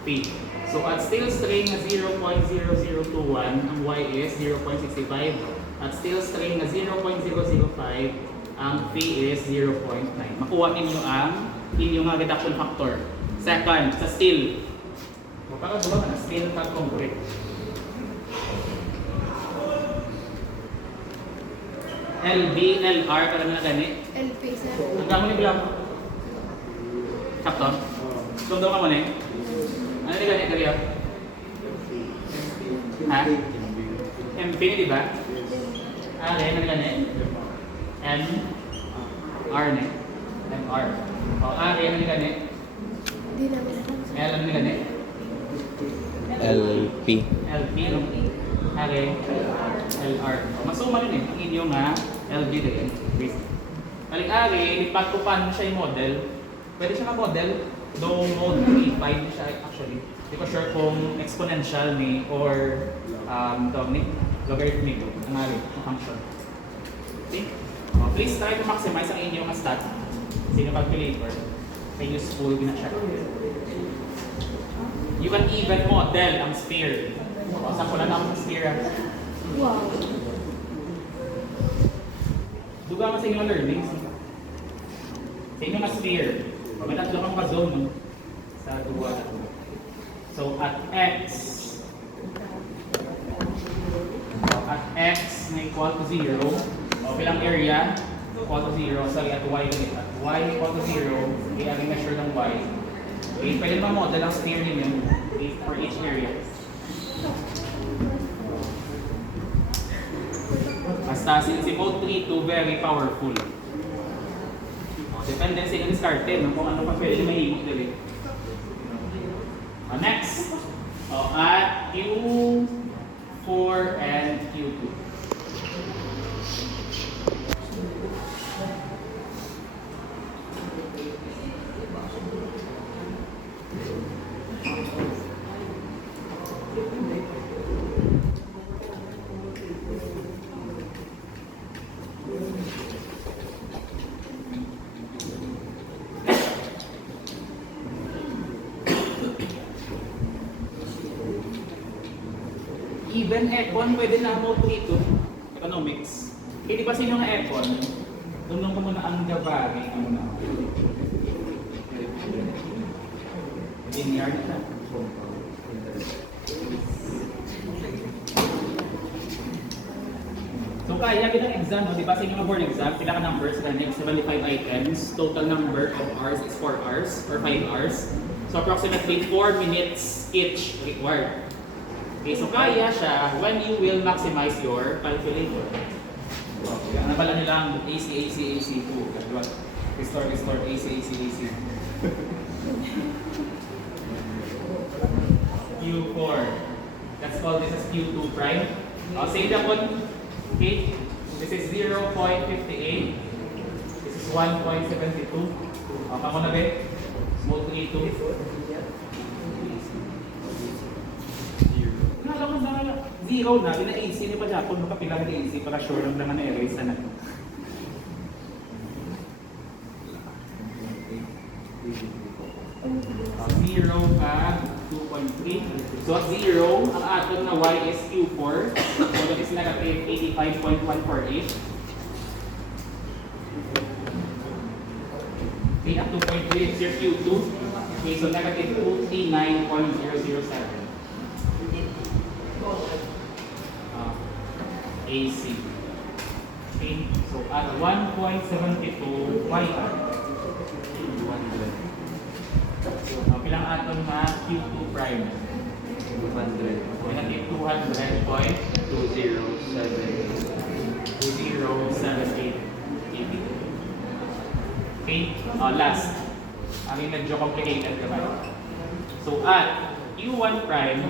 phi. So at steel strain na 0.0021, ang y is 0.65. At steel strain na 0.005, ang phi is 0.9. Makuha ninyo ang inyong reduction factor. Second, sa steel. Magpapagawa ka na steel at concrete. LB, LR, karami na gani. LP, sir. Ang gamo ni Blanc. Sakto? Sumdaw ka mo na eh. Ano ni gani kariya? Ha? MP ni di ba? Ah, ano ni gani? M? R ni? MR. O, ano ni gani? Di namin alam, sir. L ano ni gani? LP. LP, no? Are, LR. Masuma rin eh, ang inyong LB din. Kaling are, lipat ko paano siya yung model. Pwede siya ma-model, though mode 3.5 siya actually. Hindi ko sure kung exponential ni or tawag ni logarithmic ang ari, ang function. Okay? Please try to maximize ang inyong stat. Sino calculator? Kaya useful din na siya. You can even model ang sphere. Saan ko lang ang sphere? Wow. Duga ka sa inyong learnings. Sa inyong sphere. May tatlo kang pa-zone no? Sa duwa. So at x na equal to 0, o bilang area equal to 0, sorry, at y ulit. At y equal to 0, kaya ang measure ng y. Okay, pwede ma-model ang sphere ninyo for each area. Basta si mode 3 to very powerful. Depende sa inyong diskarte, no? Kung ano pa pwede mahimok dali. Next, at Q4 and Q2. Even econ, pwede na mode 3 to. Economics. Eh, di ba sa inyo nga econ? Tunong ko muna ang gavari. Ano na? Linear na siya. So kaya bilang exam, no? Di ba sa inyo nga board exam, pila ka numbers, the next 75 items, total number of hours is 4 hours or 5 hours. So approximately 4 minutes each required. Okay, so kaya siya when you will maximize your calculator. Okay, ano pala nilang AC, AC, AC, 2. Restore, restore, AC, AC, AC. Q4. Let's call this as Q2 prime. Say the one. Okay, this is 0.58. This is 1.72. Kamo na ba? Mode 3 to 0 na, 0 na, pina-AC ni pa Japon, makapilang na AC para sure lang naman na-erase na. 0 ka 2.3. So at 0, ang aton na y is Q4. So that is negative 85.148. Okay, at 2.3 is your Q2. Okay, so negative 239.007. AC. Okay, so at 1.72 y ka. So, pilang aton na Q2 prime? 200. Negative 200.207.2078. Okay, last. Ang medyo complicated ka ba? So at Q1 prime,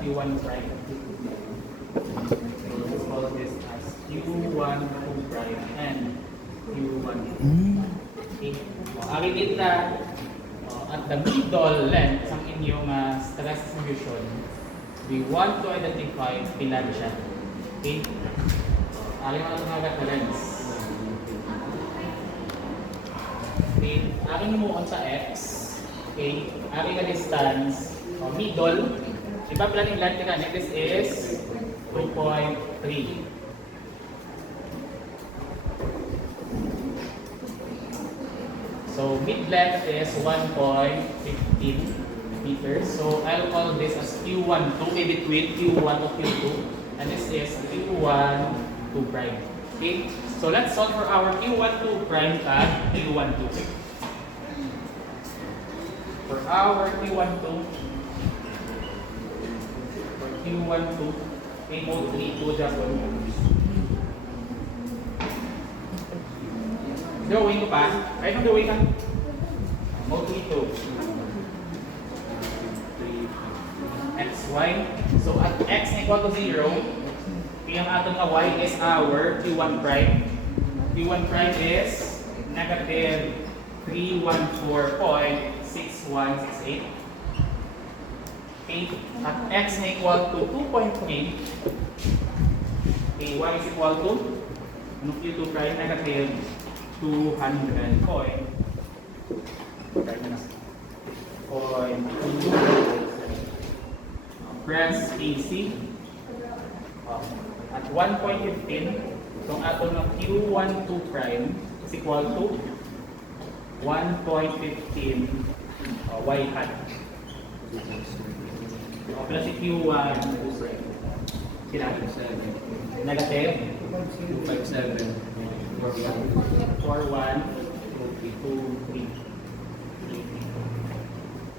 Q1 prime. So let's call this as Q1 prime and Q1. Okay. Aking kita at the middle length ng inyong stress distribution, we want to identify pila siya. Okay. Aking mga reference. Okay. Aking mo sa X. Okay. Aking distance middle. Diba planning length ka? This is 2.3. So mid length is 1.15 meters. So I'll call this as Q12 in between Q1 to Q2. And this is Q12 prime. Okay? So let's solve for our Q12 prime at Q12. For our Q12, Q12, okay, mode 3 to just one. Drawing ko pa. Ay, nung drawing ka. Mode 3 to. XY. So at X equal to 0, ang ating Y is our Q1 prime. Q1 prime is negative 314.6168. At X na equal to 2.3, okay, Y is equal to Q2 prime negative 200 point. Press AC. At 1.15, itong ato ng Q12 prime is equal to 1.15 Y hat. Plus si Q1 sila? Negative 257 41 23.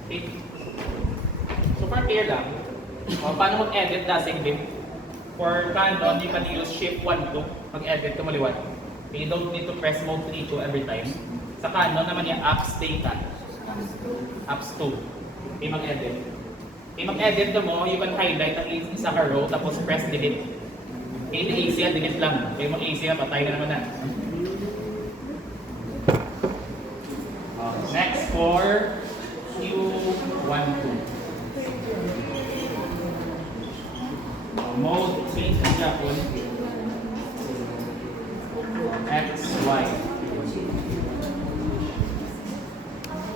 Okay. So far clear lang. Paano mag-edit dasing din? For Canon, you can use shift 1 to mag-edit to maliwan. You don't need to press mode 3 to every time. Sa Canon naman yung apps data. Ups to. Okay, mag-edit. Okay, mag-edit na mo, you can highlight at least isa ka row, tapos press delete. Okay, hindi easy yan, delete lang. Okay, mag-easy yan, patay na naman na. Next for Q12. Mode change ang Japon. X, Y.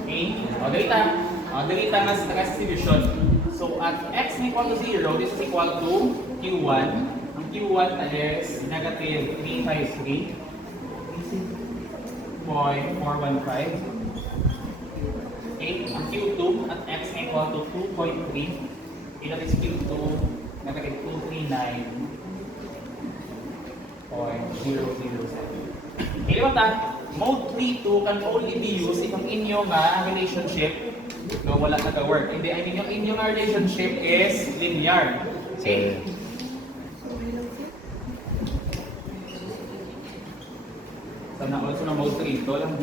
Okay? Delita nga sa distribution. So at X equal to 0, this is equal to Q1. Ang Q1 is negative 3 times 3.415. Okay? Ang Q2 at X equal to 2.3. That is Q2 negative 239.007. Okay, mode 3.2 can only be used if ang inyong relationship no, wala nag-work. Hindi, I mean yung inyong relationship is linear. Okay? Sana also na mode 3 ito lang.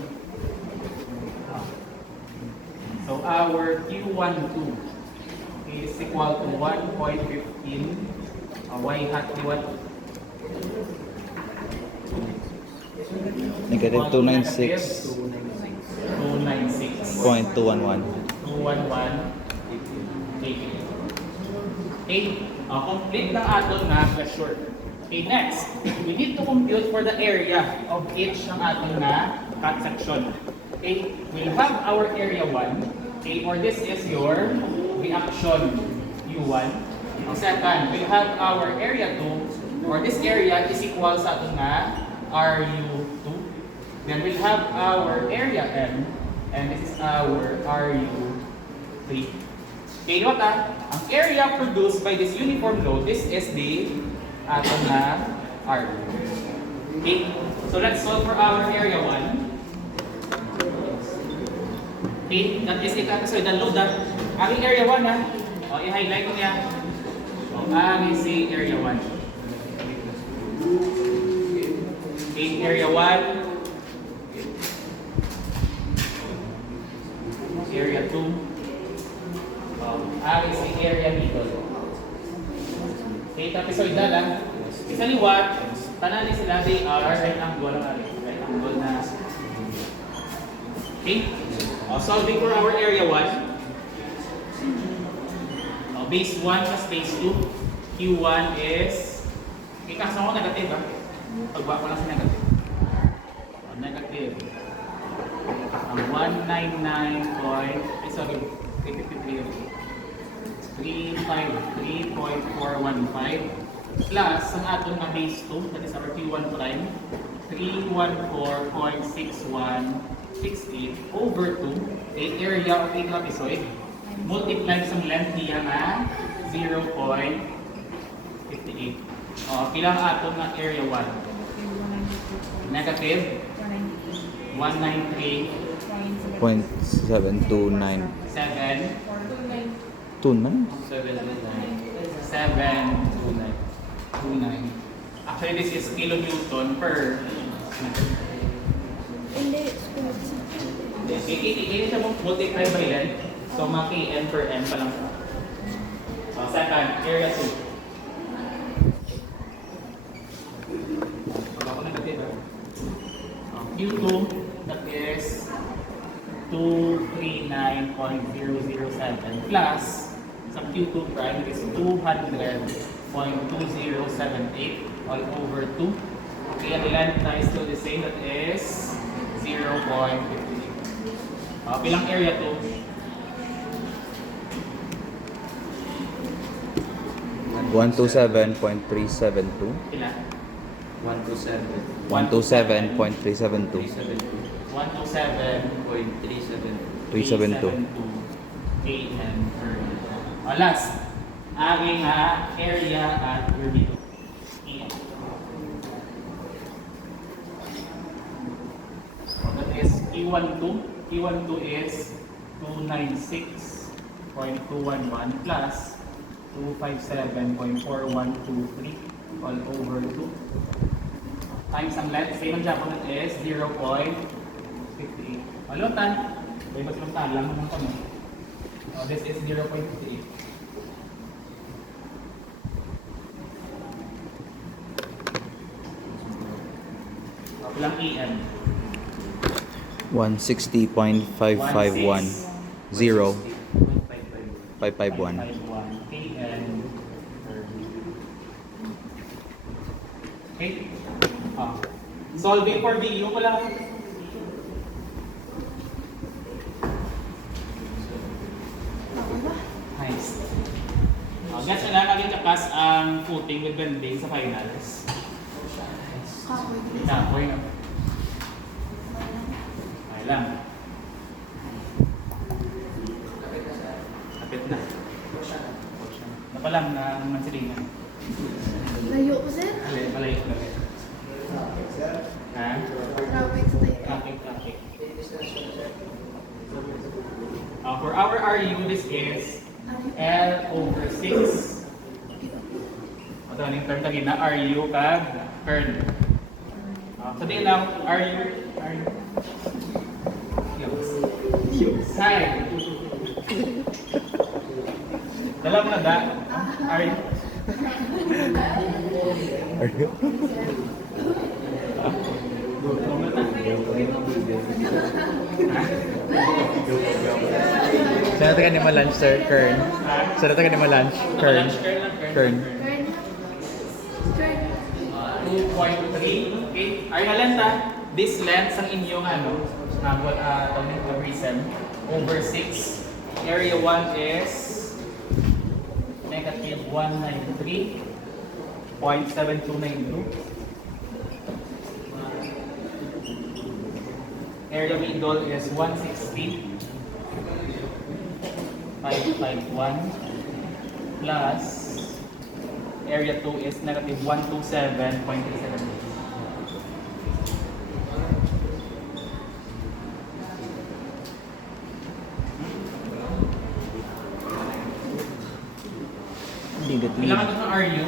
So our Q12 is equal to 1.15 y hat what? Negative 296. 2.211. 211. Okay. Complete ng aton na pressure. Okay, next, we need to compute for the area of each ng ating cut section. Okay, we'll have our area 1. Okay, or this is your reaction U1. Ang second, we'll have our area 2, or this area is equal sa ating RU2. Then we'll have our area M, and this is our RU3. Okay, what ang area produced by this uniform load, this is the ating R. Okay, so let's solve for our area 1. Okay, that is it. So the load aking area 1 i-highlight ko niya. Aking si area 1. Okay, area 1. Area 2. Aking si area middle. Okay, trapezoidal isa liwat, tanan ni sila they are right angle right angle na. Okay? Solving for our area 1. Base 1 plus base 2. Q1 is kasama ko negative Pagba ko lang sa negative. Negative. 353.415 plus ang aton na base 2, that is our Q1 prime, 314.6168 over 2, the area of a trapezoid, multiply sa length niya na 0.58. Pilang aton na area 1? Negative 193.729. 0.729. 729. Actually, this is kilonewton per meter. Hindi, Hindi siya multiply by length. So, mga kn per m pa lang. So, second, area 2. Q2, that is 239.007 plus sa Q2 prime is 200.2078 all over 2. Okay, ang length na is still the same, that is 0.58. Bilang area 2? 127.372. Ilan? 127. 127.372. 127.372 kn per meter. Last, aking area at dito. That is Q12. Q12 is 296.211 plus 257.4123 all over 2 times ang length. Same ang Japan is 0.58. Malutan. May mas lang naman kami. This is 0.3. Walang EM. 160.551. 0. 551. KN. Okay. Solving for VU ko lang. Nice. Gets na lang maging kapas ang footing with bending sa finals. Okay na. Okay lang. Kapit na. Napalang na mansilingan. Layo ko, sir. Malayo ka rin. Ha? Traffic style. Traffic. For our RU, this is L over 6. Ito yung term tagin na RU kag kern. So din lang RU. Side. Dalam na da. RU. Sana taga ni ma-lunch, sir, Kern. Sana taga ni ma-lunch, Kern. Kern. 2.3. Okay. Ay halenta, this length ang inyong reason over 6. Area 1 is negative 193.7292. Area middle is 160.551 plus area 2 is negative 127.37. Kailangan ito ng RU?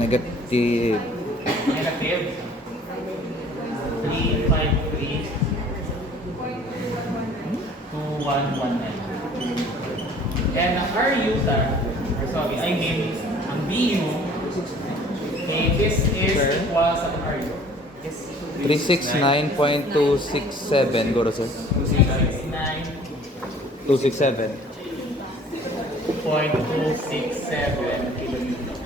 Negative. Negative 353.2119. And ang RU ang BU, okay, this is equal sa RU. 369.267. Go to, sir. 267. 269.267 kilonewton.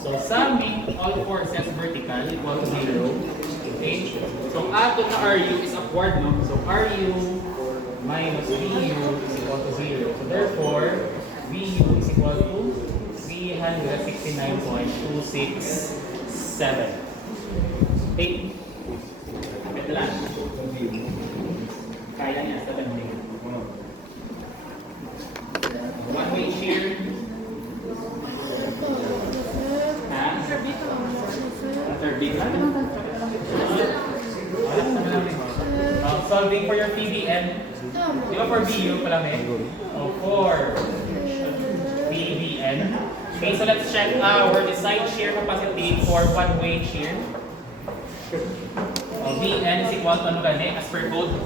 So summing all forces vertical equal to 0. Okay? So ato na RU is upward, no? So RU minus VU is equal to 0. So therefore, VU is equal to 369.267. Okay? Ito lang. Kaya niya sa bending. One-way shear. Ha? Third beat. Solving for your PBN. Di ba for BU pala may? For PBN. Okay, so let's check our side shear capacity for one-way shear. VN is equal to ano gani as per code?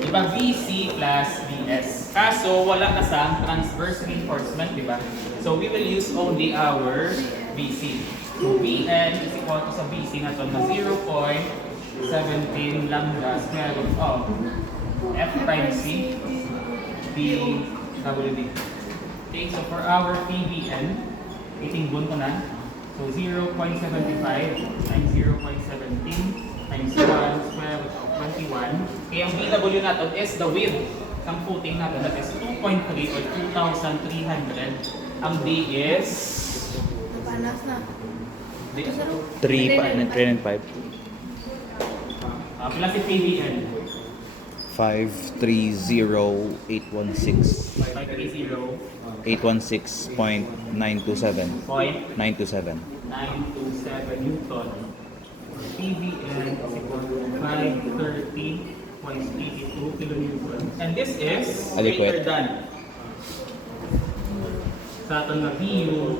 Diba VC plus VS. Kaso wala ka sa transverse reinforcement, diba? So we will use only our VC. So VN is equal to sa VC na to na 0.17 lambda square root of F times C DWD. Okay, so for our PBN, itingbon ko na. So 0.75 times 0.17 times 1 square root of 21. Kaya ang BW natin is the width ng footing natin. That is 2.3 or 2,300. Ang D is... Napanas na. 3 and 5. Plus si PBN. 530,816. 530. 816.927. 927. 927 Newton. PBN is equal to 530.82 kilonewton. And this is Adequate. greater than. sa aton na VU,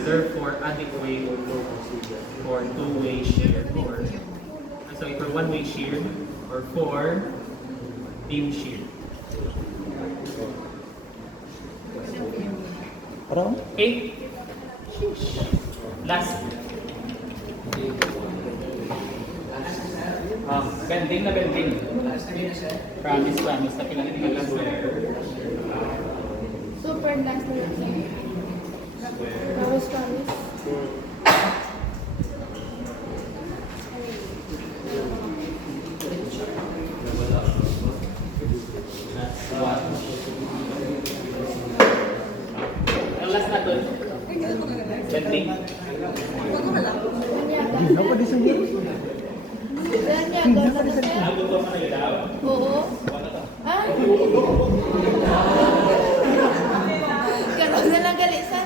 therefore adequate for two-way shear or sorry, for one-way shear or for beam shear. Parang? Okay? Last. Bending na bending. Promise, promise. Na kailangan yung last letter. Super nice na lang sa'yo. Promise, promise. That's one. Ang last na doon. Bending. Ginaw pa di sa niya. Yan niya, gano'n na siya. Naguto ka na ilaw. Oo. Ah? Gano'n na lang galisan.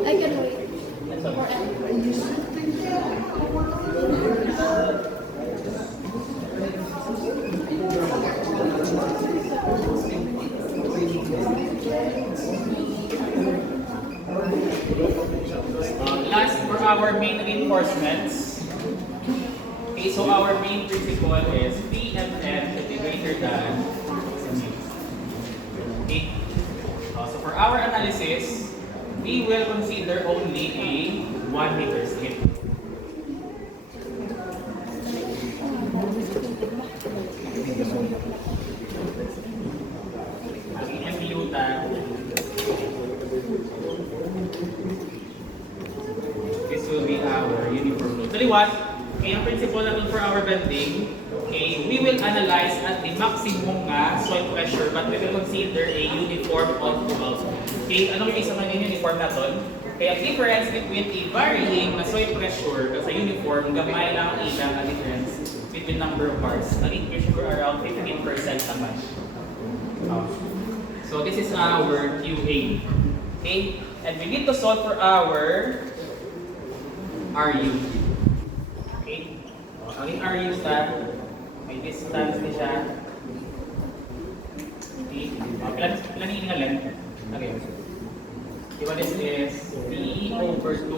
I can wait. Last for our main reinforcements. Okay, so our main principle is PMM should be greater than mu. Okay. So for our analysis, we will consider only a 1 meter slip. Ang MU this will be our uniform load. Actually what? Okay, ang principle natin for our bending, okay, we will analyze at the maximum nga soil pressure but we will consider a uniform all throughout. Okay, anong yung isa man yung uniform natin? Kaya ang difference between a varying na soil pressure at sa uniform, gamay lang ang ilang na difference between number of bars. Naging pressure around 15% naman. So this is our QA. Okay, and we need to solve for our RU. Okay? Ang RU sa may distance ni siya. Okay? Ilan yung length? Okay. Diba this is B over 2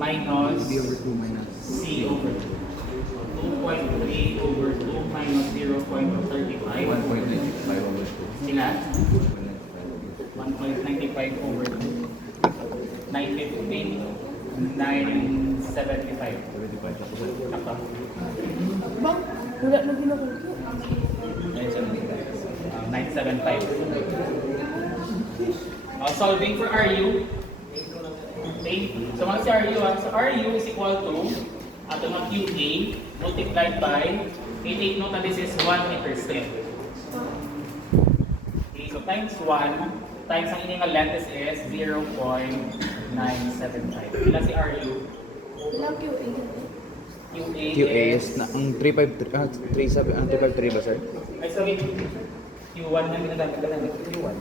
minus B over 2 minus C over 2. So 2.3 over 2 minus 0.35. 1.95 over 2. Sila? 1.95 over 2. 950. 975. Apa? Bang, wala na ginagawa. 975. Solving for RU. Okay. So once RU, so RU is equal to ato ng QA multiplied by, take note na this is 1 meter strip. Okay, so times 1 times ang inyong length is 0.975. Ilan si RU? Ilang QA? QA is na ang 353 ba sir? Ay, sorry. Q1 na ginagamit ka namin. Q1.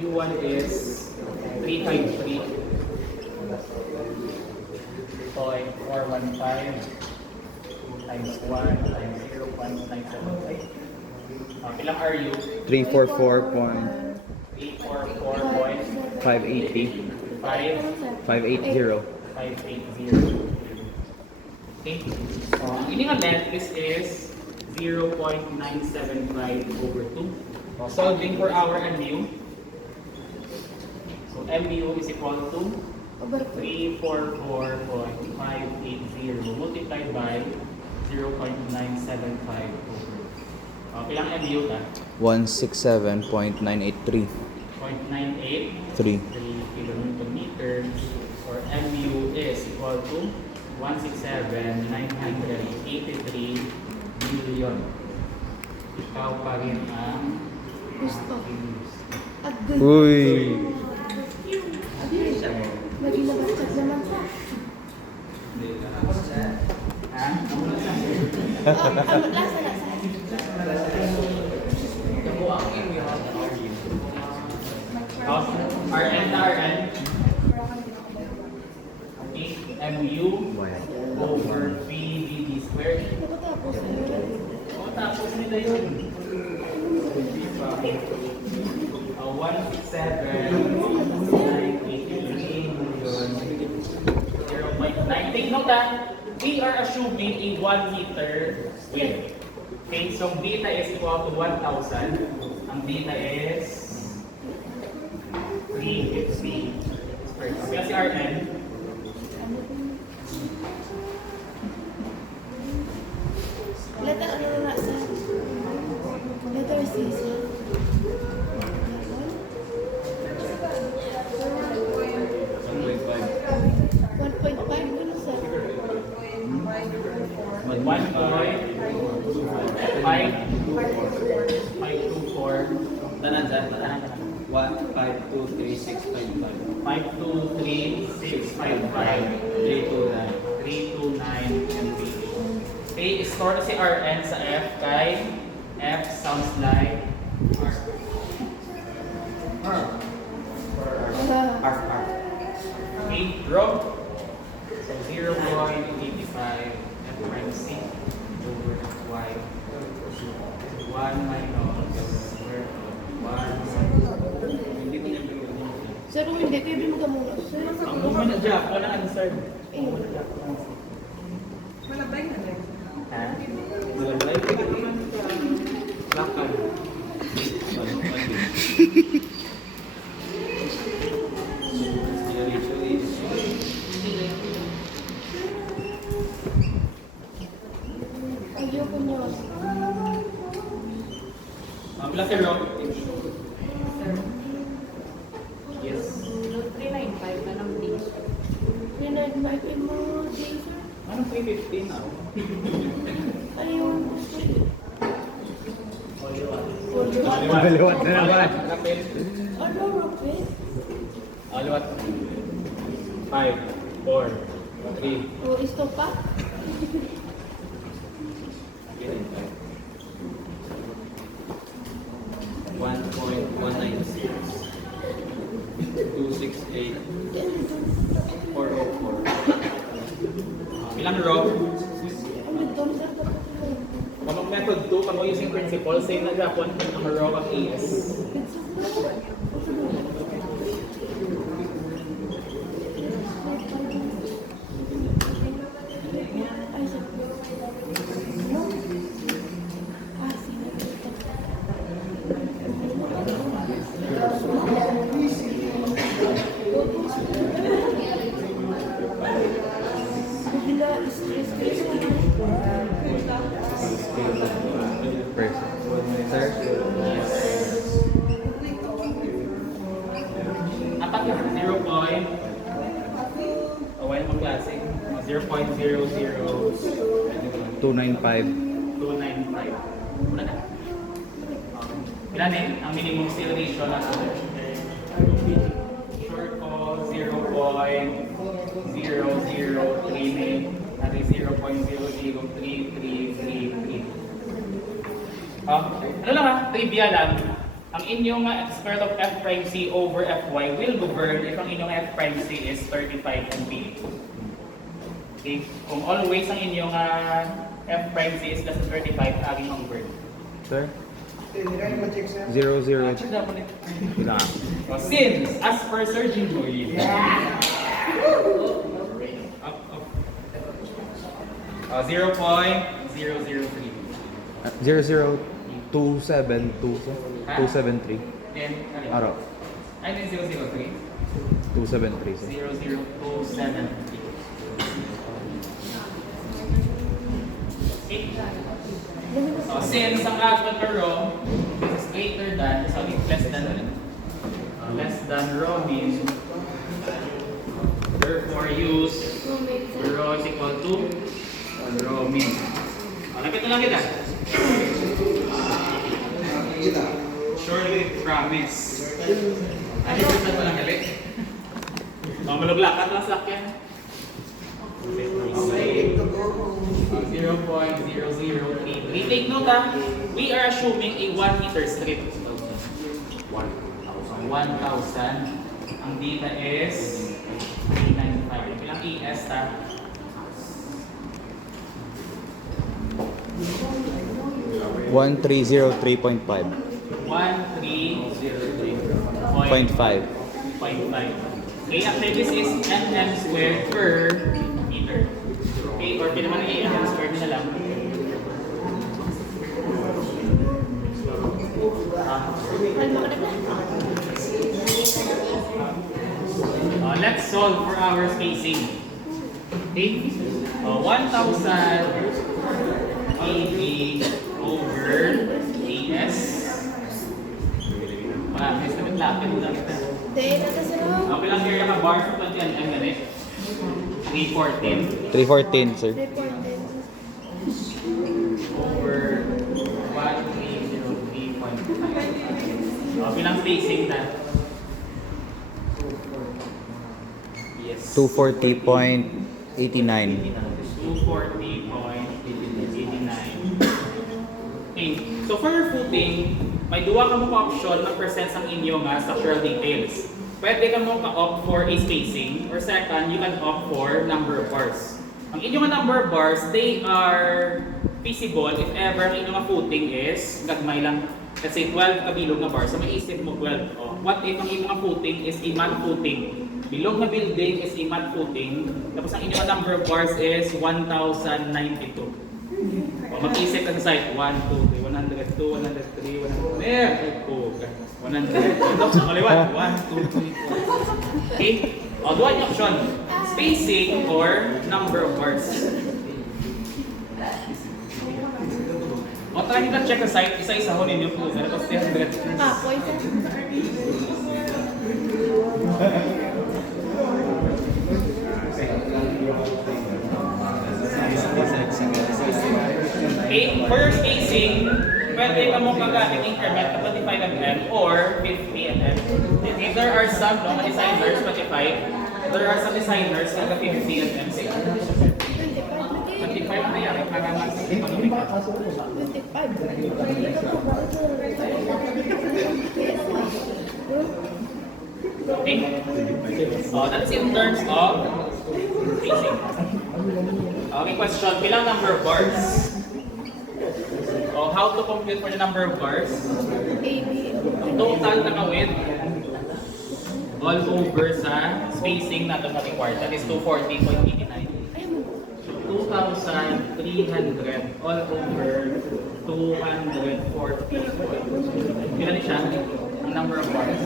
Q1 is 353.415 times 1 times 0.975. Ilang RU? 344.580. 580. 580. Okay. Ang inyong length is 0.975 over 2. Solving for our MU. So MU is equal to 344.580 multiplied by 0.975 over. Ilang MU ka? 167.983. 0.983 3. kilonewton-meter, or MU is equal to 167,983 million. Ikaw pa rin ang Gusto. gusto. At good. Uy! Lagi nabasag naman siya. Ha? Ano, lasa. RN na RN. Okay, MU over 3DD squared. Ano tapos? 0.9. Take note that we are assuming a 1 meter width. Okay, so beta is equal to 1,000. Ang beta is 350. Kaya si Rn, Letter ano na sa? Letter C, sir. 1.5, ano sir? 1.524. Tanan sir, tanan. 1, 5, 2, 3, 6, 5, 5. 523, 655, 329, and 3. Okay, store na si Rn sa F kay F sounds like R. Ah, Okay, draw. So 0.85 F prime C over Y. 1 minus square root 1. sir, kung hindi, kayo din magamula. Sir, Ang mga na-drop, wala na answer. Malabay na lang. Ha? Malay ko naman. Lakad. ayoko nyo. Bilang si Rob. Yes. 395 na lang din. Pinag-market mo, sir. Anong 315 na? Ayun. Maliwat na naman. Kapit. Ano, Rocket? Aliwat. 5, 4, 3. O, isto pa? 1.196 268 404. Bilang Rob. Ano, doon, sir? Kapag method 2, pag mo using principle, same na Japon ang Rob of AS. Ay, sir. No. Ah, sige. Bigla, stress. First. Sir? Apat na 0 point. Away mo klase. 0.00 295. 295. Wala na. Ilan eh? Ang minimum seal ratio na ito. Short ko 0.0039 at 0.003333. Ano lang ha? Trivia lang. Ang inyong square root of f prime c over fy will govern if ang inyong f prime c is 35 MB. Okay? Kung always ang inyong f prime c is less than 35, aging mag-govern. Sir? Tiniray mo check sir. 00. Check na po nito. Ilan? So, since, as per Sir Jimboy, up. 0.003. 00272 273. Then, Araw. Ay, then 003. 273. sir. 00273. Okay. So, since ang actual row is greater than, so less than row means, therefore use row is equal to row mean. Lapit na lang kita. Surely promise. Ano yung pa lang galit? Maluglakan lang sa akin. Okay. 0.0033. Take note we are assuming a 1 meter strip. 1,000. Ang data is 395. Bilang ES ta? 1303.5. 1303.5. 0.5. Okay, actually this is mm squared per meter. Okay, or pinaman ay mm squared na lang. Let's solve for our spacing. Okay, 1,000 AB over AS. May sabi lapit lang. Dahil natin sa loob. Okay lang area ka bar sa 20 mm na rin. 314 314, sir. Reported. over 1303.5. Okay lang spacing na. Yes. 240.89. 240.89. Okay. So for your footing, may duwa ka mo ka-option ng presence ang inyong structural details. Pwede ka mo ka-opt for a spacing, or second, you can opt for number of bars. Ang inyong number of bars, they are feasible if ever ang inyong footing is gagmay lang. Let's say 12 kabilog na bars. So maisip mo 12. Oh, what if ang inyong footing is a mat footing? Bilog na building is a mat footing. Tapos ang inyong number of bars is 1,092. O, mag-isip ka sa site, 1, 2, 3, 102, 103, 100, there, 100, kaliwat, 1, 2, 3, 4. Okay? O, duwa yung option, spacing or number of bars. O, try nyo check the site, isa-isa ho ninyo po, tapos 300. Poison. Okay, for your spacing, pwede ka mo gagamit increment na 25 mm or 50 mm. If there are some mga designers, 25, there are some designers na 50 mm. 25 na yan, para mas economic. 25. Okay? So, that's in terms of spacing. Okay, question, bilang number of bars? Oh, how to compute for the number of bars? AB. Ang total na kawit all over sa spacing na itong required. That is 240.89. 2,300 all over 240. Kailan siya? Ang number of bars?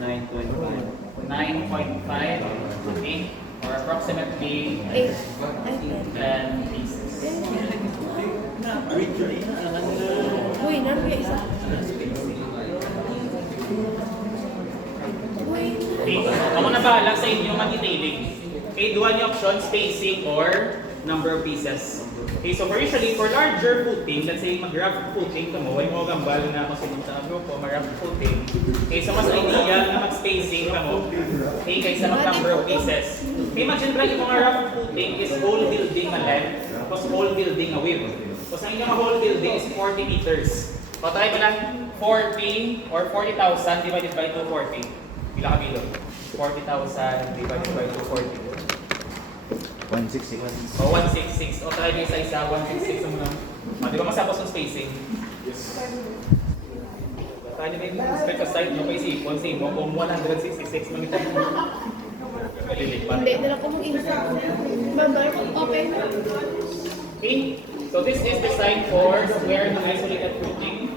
9.5. 9.5. Okay. Or approximately 8. 10 pieces. Uy, namin isa. Uy. Okay. Ako na bahala sa inyong detailing. Okay, dual yung option, spacing or number of pieces. Okay, so for usually, for larger footing, let's say mag-rough footing ka mo, huwag mo gambal na kasi sa grupo, mag-rough footing. Okay, so mas ideal na mag-spacing ka mo, okay, kaysa mag-number of pieces. Okay, imagine lang yung mga rough footing is whole building na length, tapos whole building na width. Tapos ang inyong whole building is 40 meters. So, try mo lang 40 or 40,000 divided by 240. Pila ka bilog? 40,000 divided by 240. 166. O, 166. O, try mo isa-isa. 166 mo lang. O, di ba masapos ang spacing? Yes. Tayo may expect sa site mo pa isipon sa imo kung 166 mo nito. Hindi, dala ko mag-isa. Mambar, okay. Okay, so this is designed for square and isolated footing.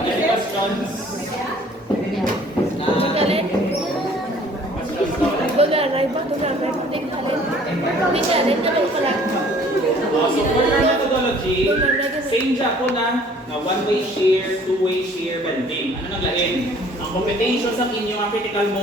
Any questions? Magalit. Dolaray ba? Dolaray. Hindi galit. Hindi galit. Naman pala. So for your methodology, same siya po na one-way shear, two-way shear, bending. Ano nang lain? Ang computation sa inyong critical mode